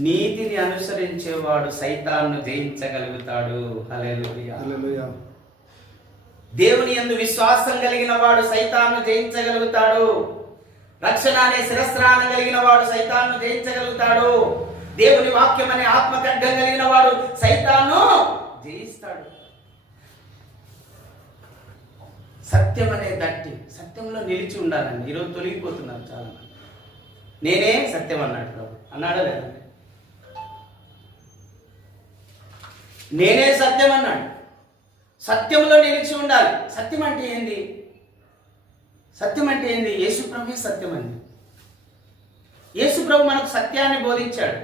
నీతిని అనుసరించేవాడు సైతాన్ను జయించగలుగుతాడు. హల్లెలూయా. దేవుని యందు విశ్వాసం కలిగిన వాడు సైతాన్ను జయించగలుగుతాడు. రక్షణ అనే శిరస్త్రానం కలిగిన వాడు సైతాన్ను జయించగలుగుతాడు. దేవుని వాక్యం అనే ఆత్మఖడ్గం కలిగిన వాడు సైతాన్ను జయిస్తాడు. సత్యం అనే దట్టి, సత్యంలో నిలిచి ఉండాలండి. ఈరోజు తొలగిపోతున్నారు చాలా మంది. నేనే సత్యం అన్నాడు ప్రభు. అన్నాడా లేదండి? నేనే సత్యం అన్నాడు. సత్యంలో నిలిచి ఉండాలి. సత్యం అంటే ఏంది? సత్యం అంటే ఏంది? యేసు ప్రభు సత్యం అండి. యేసు ప్రభు మనకు సత్యాన్ని బోధించాడు.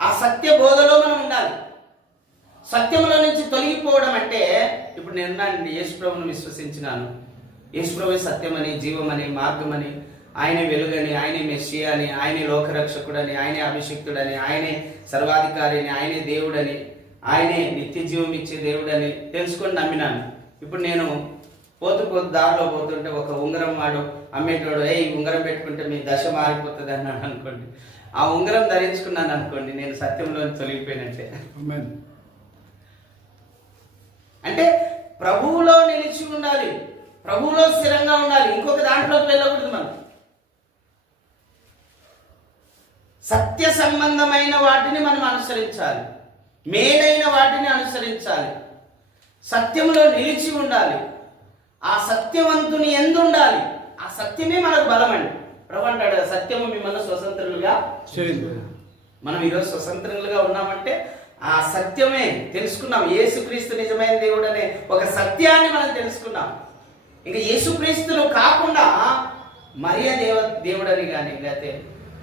ఆ సత్య బోధలో మనం ఉండాలి. సత్యంలో నుంచి తొలగిపోవడం అంటే, ఇప్పుడు నేను ఉన్నానండి, యేసు ప్రభువును విశ్వసించినాను. యేసు ప్రభు సత్యమని, జీవమని, మార్గమని, ఆయనే వెలుగని, ఆయనే మెస్సియా అని, ఆయనే లోకరక్షకుడని, ఆయనే అభిషిక్తుడని, ఆయనే సర్వాధికారి అని, ఆయనే దేవుడని, ఆయనే నిత్య జీవం ఇచ్చే దేవుడని తెలుసుకొని నమ్మినాను. ఇప్పుడు నేను పోతూ దారిలో పోతుంటే ఒక ఉంగరం వాడు అమ్మేటోడు, ఈ ఉంగరం పెట్టుకుంటే మీ దశ మారిపోతుంది అన్నాడు అనుకోండి. ఆ ఉంగరం ధరించుకున్నాను అనుకోండి, నేను సత్యంలో తొలగిపోయినట్టే. అంటే ప్రభువులో నిలిచి ఉండాలి, ప్రభువులో స్థిరంగా ఉండాలి. ఇంకొక దాంట్లోకి వెళ్ళకూడదు. మనం సత్య సంబంధమైన వాటిని మనం అనుసరించాలి, మేలైన వాటిని అనుసరించాలి, సత్యంలో నిలిచి ఉండాలి, ఆ సత్యవంతుని ఎందు ఉండాలి. ఆ సత్యమే మనకు బలం అండి. ప్రభు అంటాడు, సత్యము మిమ్మల్ని స్వతంత్రులుగా చేయును. మనం ఈరోజు స్వతంత్రులుగా ఉన్నామంటే ఆ సత్యమే తెలుసుకున్నాం. యేసుక్రీస్తు నిజమైన దేవుడు అనే ఒక సత్యాన్ని మనం తెలుసుకున్నాం. ఇంకా యేసుక్రీస్తును కాకుండా మరియ దేవుడని కానీ, లేకపోతే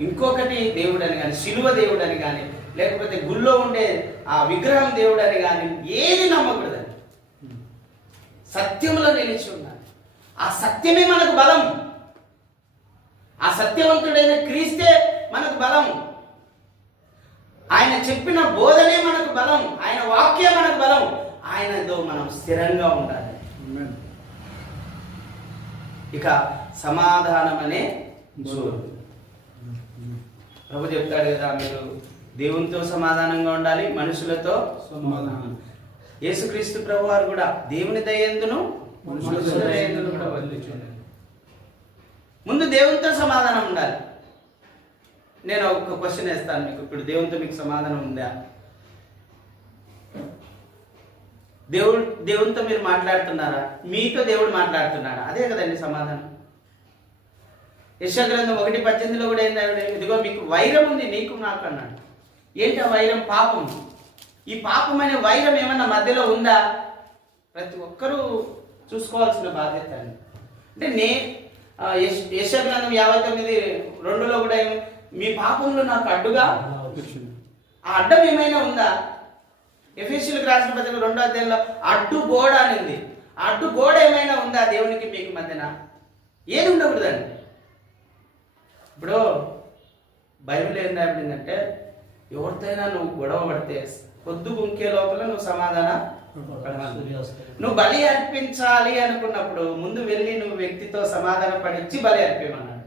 ఇంకొకటి దేవుడని కానీ, శిలువ దేవుడని కానీ, లేకపోతే గుళ్ళో ఉండే ఆ విగ్రహం దేవుడని కానీ ఏది నమ్మకూడదని సత్యంలో నిలిచి ఉండాలి. ఆ సత్యమే మనకు బలం. ఆ సత్యవంతుడైన క్రీస్తే మనకు బలం. ఆయన చెప్పిన బోధనే మనకు బలం. ఆయన వాక్యం మనకు బలం. ఆయనతో మనం స్థిరంగా ఉండాలి. ఇక సమాధానం అనే ప్రభు చెప్తాడు కదా, మీరు దేవునితో సమాధానంగా ఉండాలి, మనుషులతో సమాధానం. యేసుక్రీస్తు ప్రభు వారు కూడా దేవుని దయందును మనుషుల దయందును కూడా వర్తించుండాలి. ముందు దేవునితో సమాధానం ఉండాలి. నేను ఒక క్వశ్చన్ వేస్తాను మీకు. ఇప్పుడు దేవునితో మీకు సమాధానం ఉందా? దేవునితో మీరు మాట్లాడుతున్నారా? మీతో దేవుడు మాట్లాడుతున్నాడా? అదే కదండి సమాధానం. యెషయా గ్రంథం 1:18 కూడా ఏంటంటే, ఇదిగో మీకు వైరం ఉంది నీకు నాకు అన్నాడు. ఏంటి ఆ వైరం? పాపం. ఈ పాపం అనే వైరం ఏమన్నా మధ్యలో ఉందా? ప్రతి ఒక్కరూ చూసుకోవాల్సిన బాధ్యత అండి. అంటే యెషయా గ్రంథం 59:2 కూడా మీ పాపంలో నాకు అడ్డుగా ఆ అడ్డం ఏమైనా ఉందా? ఎఫెసీయులకు రాసిన పత్రిక 2వ అధ్యాయంలో అడ్డు గోడ అనింది. ఆ అడ్డు గోడ ఏమైనా ఉందా దేవునికి మీకు మధ్యన? ఏది ఉండకూడదండి. ఇప్పుడు బైబిల్ ఏం రాబడిందంటే, ఎవరితోనైనా నువ్వు గొడవ పడితే పొద్దు గుంకే లోపల నువ్వు సమాధానం నువ్వు బలి అర్పించాలి అనుకున్నప్పుడు ముందు వెళ్ళి నువ్వు వ్యక్తితో సమాధాన పడిచ్చి బలి అర్పించమన్నాడు.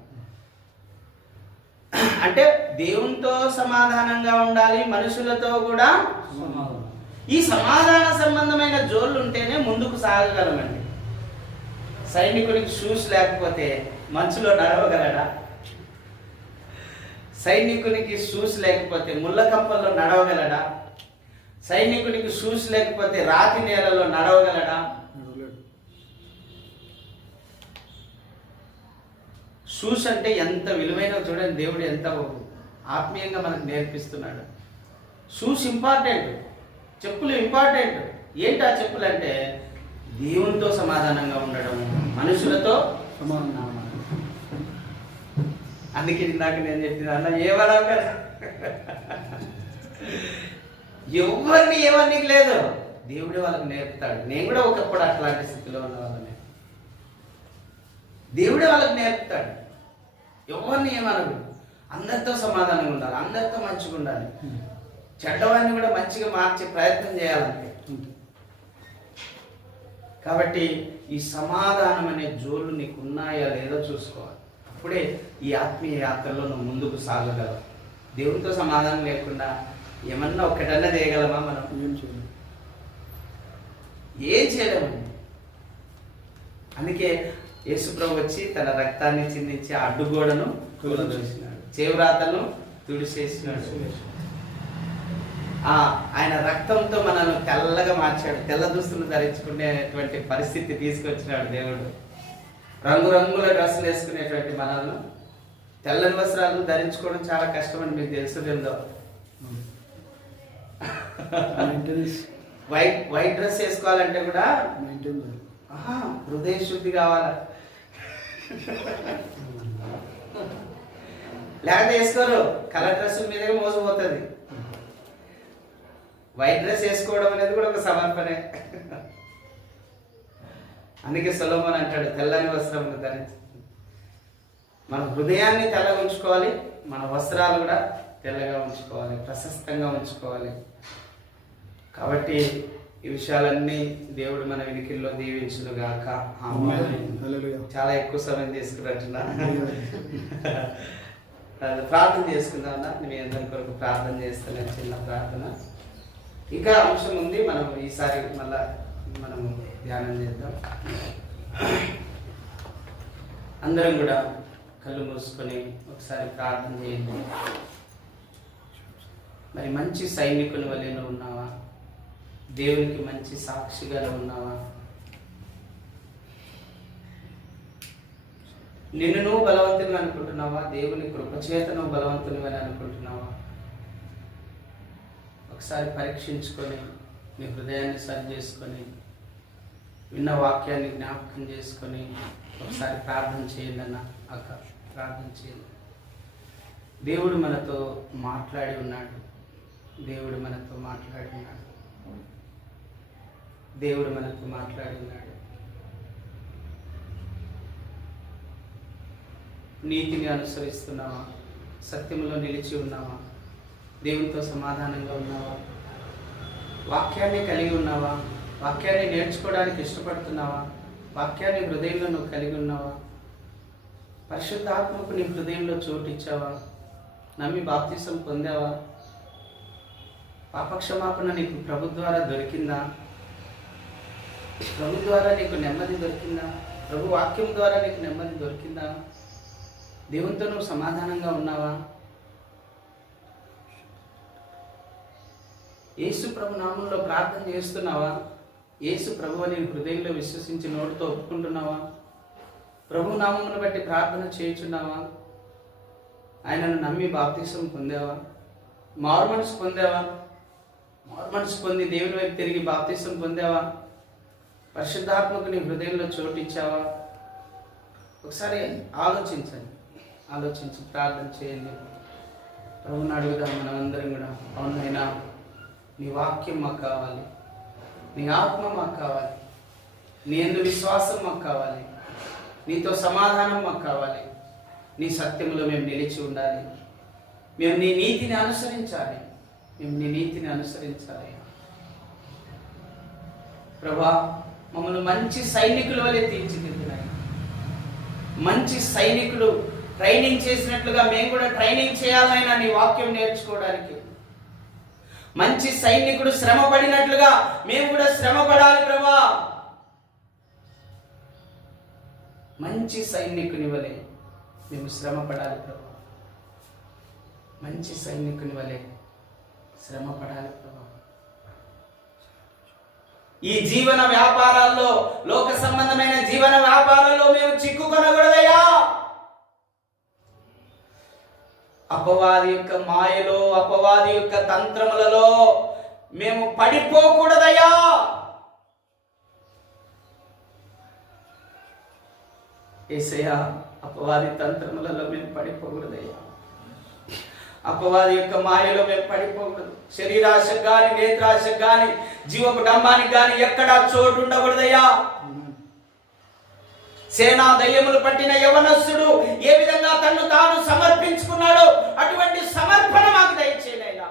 అంటే దేవునితో సమాధానంగా ఉండాలి, మనుషులతో కూడా. ఈ సమాధాన సంబంధమైన జోళ్ళు ఉంటేనే ముందుకు సాగగలమండి. సైనికునికి షూస్ లేకపోతే మంచులో నడవగలడా? సైనికునికి షూస్ లేకపోతే ముళ్ళ కంపల్లో నడవగలడా? సైనికునికి షూస్ లేకపోతే రాతి నేలలో నడవగలడా? షూస్ అంటే ఎంత విలువైన చూడండి, దేవుడు ఎంత ఆత్మీయంగా మనకు నేర్పిస్తున్నాడు. షూస్ ఇంపార్టెంట్, చెప్పులు ఇంపార్టెంట్. ఏంటి ఆ చెప్పులు అంటే దేవునితో సమాధానంగా ఉండడం, మనుషులతో సమాధానం. అందుకే ఇందాక నేను చెప్పింది అన్న ఏమన్నా ఎవరిని ఏమనికి లేదు, దేవుడే వాళ్ళకి నేర్పుతాడు. నేను కూడా ఒకప్పుడు అట్లాంటి స్థితిలో ఉన్న వాళ్ళని దేవుడే వాళ్ళకి నేర్పుతాడు. ఎవరిని ఏమనడు, అందరితో సమాధానంగా ఉండాలి, అందరితో మంచిగా ఉండాలి, చెడ్డవాడిని కూడా మంచిగా మార్చే ప్రయత్నం చేయాలంటే. కాబట్టి ఈ సమాధానం అనే జోళ్ళు నీకు ఉన్నాయా లేదో చూసుకోవాలి. అప్పుడే ఈ ఆత్మీయ యాత్రలో నువ్వు ముందుకు సాగగలవు. దేవునితో సమాధానం లేకుండా ఏమన్నా ఒక్కటన్నా చేయగలమా మనం? ఏం చేయలేమండి. అందుకే యేసుప్రభు వచ్చి తన రక్తాన్ని చిందించి అడ్డుగోడను కూలదోసినాడు, చేవ్రాతను తుడిచేసినాడు. ఆయన రక్తంతో మనల్ని తెల్లగా మార్చాడు, తెల్ల దుస్తులు ధరించుకునేటువంటి పరిస్థితి తీసుకొచ్చినాడు దేవుడు. రంగురంగుల డ్రెస్సులు వేసుకునేటువంటి మనల్ని, తెల్లని వస్త్రాలు ధరించుకోవడం చాలా కష్టమని మీకు తెలుసు లేదో. వైట్ డ్రెస్ వేసుకోవాలంటే కూడా హృదయ శుద్ధి కావాలి, లేకపోతే వేసుకోరు. కలర్ డ్రెస్ మీదగా మోసపోతుంది. వైట్ డ్రెస్ వేసుకోవడం అనేది కూడా ఒక సమర్పణే. అందుకే సొలొమోను అంటాడు, తెల్లని వస్త్రములు ధరించి. మన హృదయాన్ని తెల్లగా ఉంచుకోవాలి, మన వస్త్రాలు కూడా తెల్లగా ఉంచుకోవాలి, ప్రశస్తంగా ఉంచుకోవాలి. కాబట్టి ఈ విషయాలన్నీ దేవుడు మన వినికిల్లో దీవించును గాక. చాలా ఎక్కువ సమయం తీసుకున్నట్టున్నా. ప్రార్థన చేసుకుందామన్నా, మీ అందరి కొరకు ప్రార్థన చేస్తాను. చిన్న ప్రార్థన. ఇంకా అంశం ఉంది, మనం ఈసారి మళ్ళా మనము ధ్యానం చేద్దాం. అందరం కూడా కళ్ళు మూసుకొని ఒకసారి ప్రార్థన చేయండి. మరి మంచి సైనికుని వలె నువ్వు ఉన్నావా? దేవునికి మంచి సాక్షిగా ఉన్నావా? నిన్ను నువ్వు బలవంతుని అనుకుంటున్నావా? దేవుని కృపచేత నువ్వు బలవంతుని అని అనుకుంటున్నావా? ఒకసారి పరీక్షించుకొని మీ హృదయాన్ని సరి చేసుకొని విన్న వాక్యాన్ని జ్ఞాపకం చేసుకొని ఒకసారి ప్రార్థన చేయండి అన్న. అక్క ప్రార్థన చేయండి. దేవుడు మనతో మాట్లాడి ఉన్నాడు. దేవుడు మనతో మాట్లాడి ఉన్నాడు. దేవుడు మనతో మాట్లాడి ఉన్నాడు. నీతిని అనుసరిస్తున్నావా? సత్యంలో నిలిచి ఉన్నావా? దేవునితో సమాధానంగా ఉన్నావా? వాక్యాన్ని కలిగి ఉన్నావా? వాక్యాన్ని నేర్చుకోవడానికి ఇష్టపడుతున్నావా? వాక్యాన్ని హృదయంలో నువ్వు కలిగి ఉన్నావా? పరిశుద్ధాత్మకు నీ హృదయంలో చోటు ఇచ్చావా? నమ్మి బాప్తిసం పొందావా? పాపక్షమాపణ నీకు ప్రభు ద్వారా దొరికిందా? ప్రభు ద్వారా నీకు నెమ్మది దొరికిందా? ప్రభు వాక్యం ద్వారా నీకు నెమ్మది దొరికిందా? దేవునితో నువ్వు సమాధానంగా ఉన్నావా? యేసు ప్రభు నామంలో ప్రార్థన చేస్తున్నావా? యేసు ప్రభు అని హృదయంలో విశ్వసించి నోటితో ఒప్పుకుంటున్నావా? ప్రభు నామమును బట్టి ప్రార్థన చేయుచున్నావా? ఆయనను నమ్మి బాప్తిసం పొందావా? మారు మనసు పొందావా? మారు మనసు పొంది దేవుని వైపు తిరిగి బాప్తిసం పొందావా? పరిశుద్ధాత్మకు నీ హృదయంలో చోటు ఇచ్చావా? ఒకసారి ఆలోచించి ప్రార్థన చేయండి. ప్రభుని అడుగుదాం మనమందరం కూడా. అవునైనా నీ వాక్యం మాకు కావాలి, నీ ఆత్మ మాకు కావాలి, నీ యందు విశ్వాసం మాకు కావాలి, నీతో సమాధానం మాకు కావాలి, నీ సత్యములో మేము నిలిచి ఉండాలి, మేము నీ నీతిని అనుసరించాలి, ప్రభా మమ్మల్ని మంచి సైనికుల వలె తీర్చిదిద్దినాయి. మంచి సైనికులు ట్రైనింగ్ చేసినట్లుగా మేము కూడా ట్రైనింగ్ చేయాలైనా నీ వాక్యం నేర్చుకోవడానికి. మంచి సైనికుడు శ్రమ పడినట్లుగా మేము కూడా శ్రమ పడాలి ప్రభా. మంచి సైనికుని వలె మేము శ్రమ పడాలి ప్రభా. మంచి సైనికుని వలె శ్రమ పడాలి ప్రభా. ఈ జీవన వ్యాపారాల్లో, లోక సంబంధమైన జీవన వ్యాపారాల్లో మేము చిక్కుకొనకూడదయ్యా. అపవాది యొక్క మాయలో, అపవాది యొక్క తంత్రములలో మేము పడిపోకూడదయ్యా. యేసయ్యా, అపవాది తంత్రములలో మేము పడిపోకూడదయ్యా. అపవాది యొక్క మాయలో మేము పడిపోకూడదు. శరీరాశకు గాని, నేత్రాశకు గాని, జీవపు డంబానికి గాని ఎక్కడా చోటు ఉండకూడదయ్యా. సేనా దయ్యములు పట్టిన యవనస్తుడు ఏ విధంగా తన్ను తాను సమర్పించుకున్నాడో అటువంటి సమర్పణ మాకు దయచేయనైనా.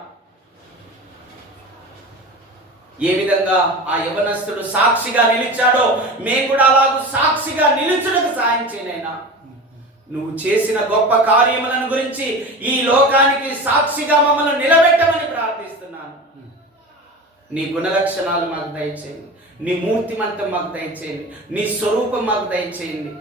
ఏ విధంగా ఆ యవనస్తుడు సాక్షిగా నిలిచాడో మేము కూడా అలాగూ సాక్షిగా నిలుచుటకు సాయం చేయనైనా. నువ్వు చేసిన గొప్ప కార్యములను గురించి ఈ లోకానికి సాక్షిగా మమ్మల్ని నిలబెట్టమని ప్రార్థిస్తున్నాను. నీ గుణలక్షణాలు మాకు దయచేయండి, నీ మూర్తిమంతం మాకు దయచేయండి, నీ స్వరూపం మాకు దయచేయండి,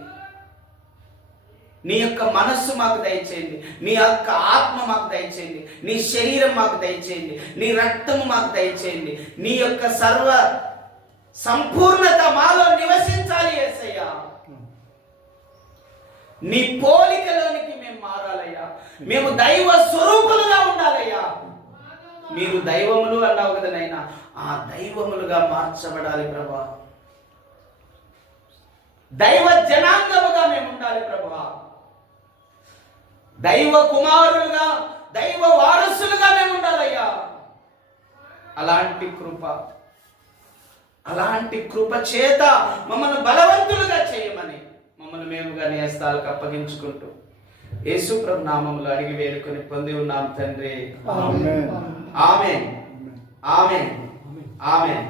నీ యొక్క మనస్సు మాకు దయచేయండి, నీ యొక్క ఆత్మ మాకు దయచేయండి, నీ శరీరం మాకు దయచేయండి, నీ రక్తము మాకు దయచేయండి. నీ యొక్క సర్వ సంపూర్ణత మాలో నివసించాలి యేసయ్యా. నీ పోలికలోనికి మేము మారాలయ్యా. మేము దైవ స్వరూపులుగా ఉండాలయ్యా. మీరు దైవములు అన్నావు కదా నైనా, ఆ దైవములుగా మార్చబడాలి ప్రభా. దైవ జనాంగముగా మేము ఉండాలి ప్రభా. దైవ కుమారులుగా, దైవ వారసులుగా మేము ఉండాలయ్యా. అలాంటి కృప చేత మమ్మల్ని బలవంతులుగా చేయమని మమ్మల్ని మేముగా నీ హస్తాలకు అప్పగించుకుంటూ యేసు ప్రభు నామములో అడిగి వేడుకొని పొంది ఉన్నాం తండ్రి. ఆమేన్. ఆమేన్. ఆమేన్. ఆమేన్.